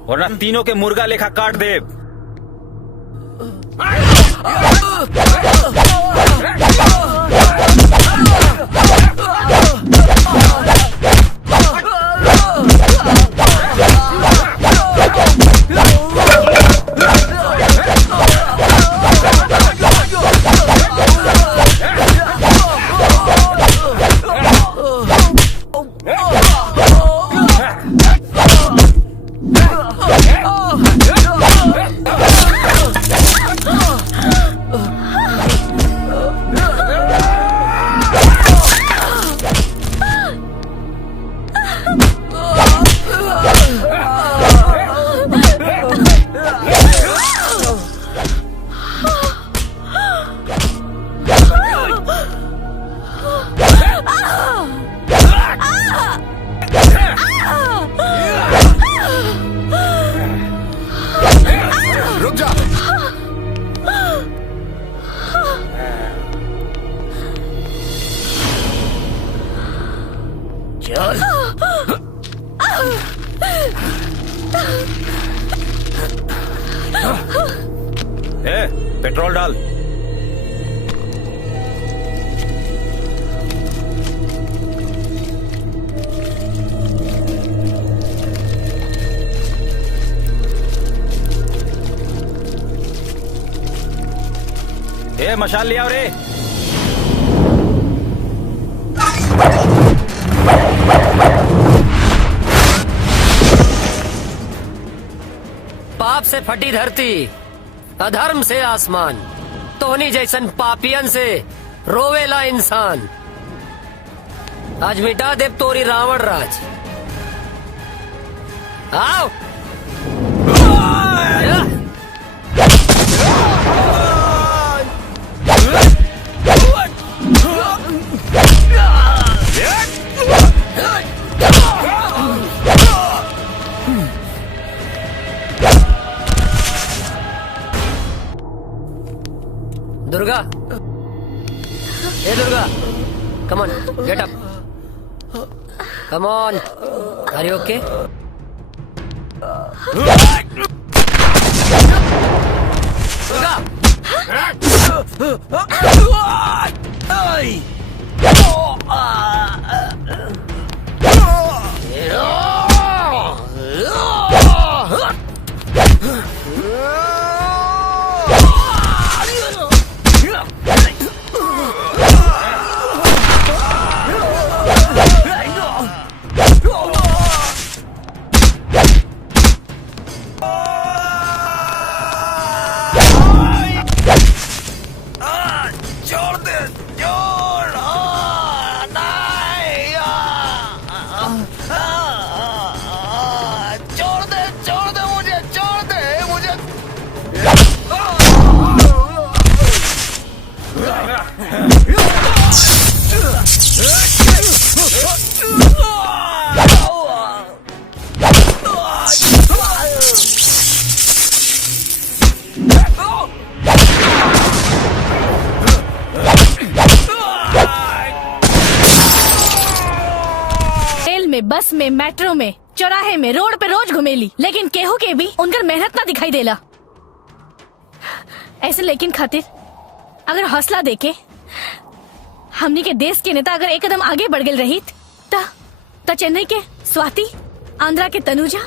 वरना तीनों के मुर्गा लेखा काट दे। पेट्रोल डाल। ए मशाल लिया रे। पाप से फटी धरती, अधर्म से आसमान, तोहनी जैसन पापियन से रोवेला इंसान। आज मिटा दे तोरी रावण राज। आओ। Durga, Durga, come on, get up. Come on, are you okay? Durga! बस में, मेट्रो में, चौराहे में, रोड पे रोज घुमेली, लेकिन केहू के भी उनकर मेहनत ना दिखाई देला। ऐसे लेकिन खातिर अगर हौसला देके हमनी के देश के नेता अगर एक कदम आगे बढ़ गए रही त चेन्नई के स्वाति, आंध्रा के तनुजा,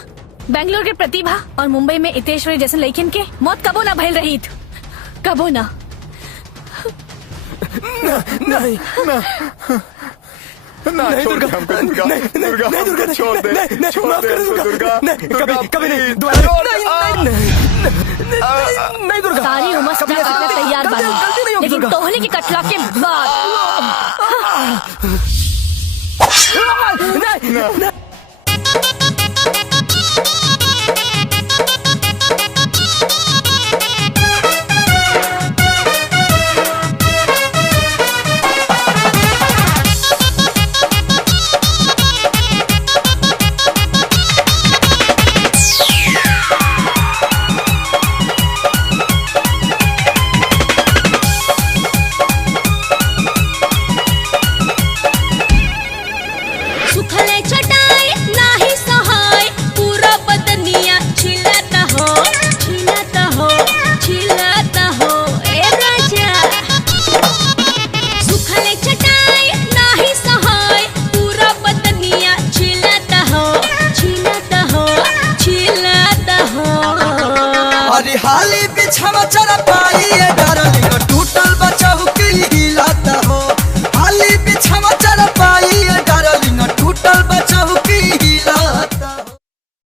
बेंगलोर के प्रतिभा और मुंबई में इतेश्वरी जैसे लेकिन के मौत कबो ना भइल रही। कबो ना। नहीं ना ना छोड़ दे हमको दुर्गा, दुर्गा हमको छोड़ दे, छोड़ दे दुर्गा, कभी कभी नहीं, नहीं दुर्गा। सारी उम्र सजा करने तैयार बानी, लेकिन तोहनी की कटला के बाद हाली बिछावा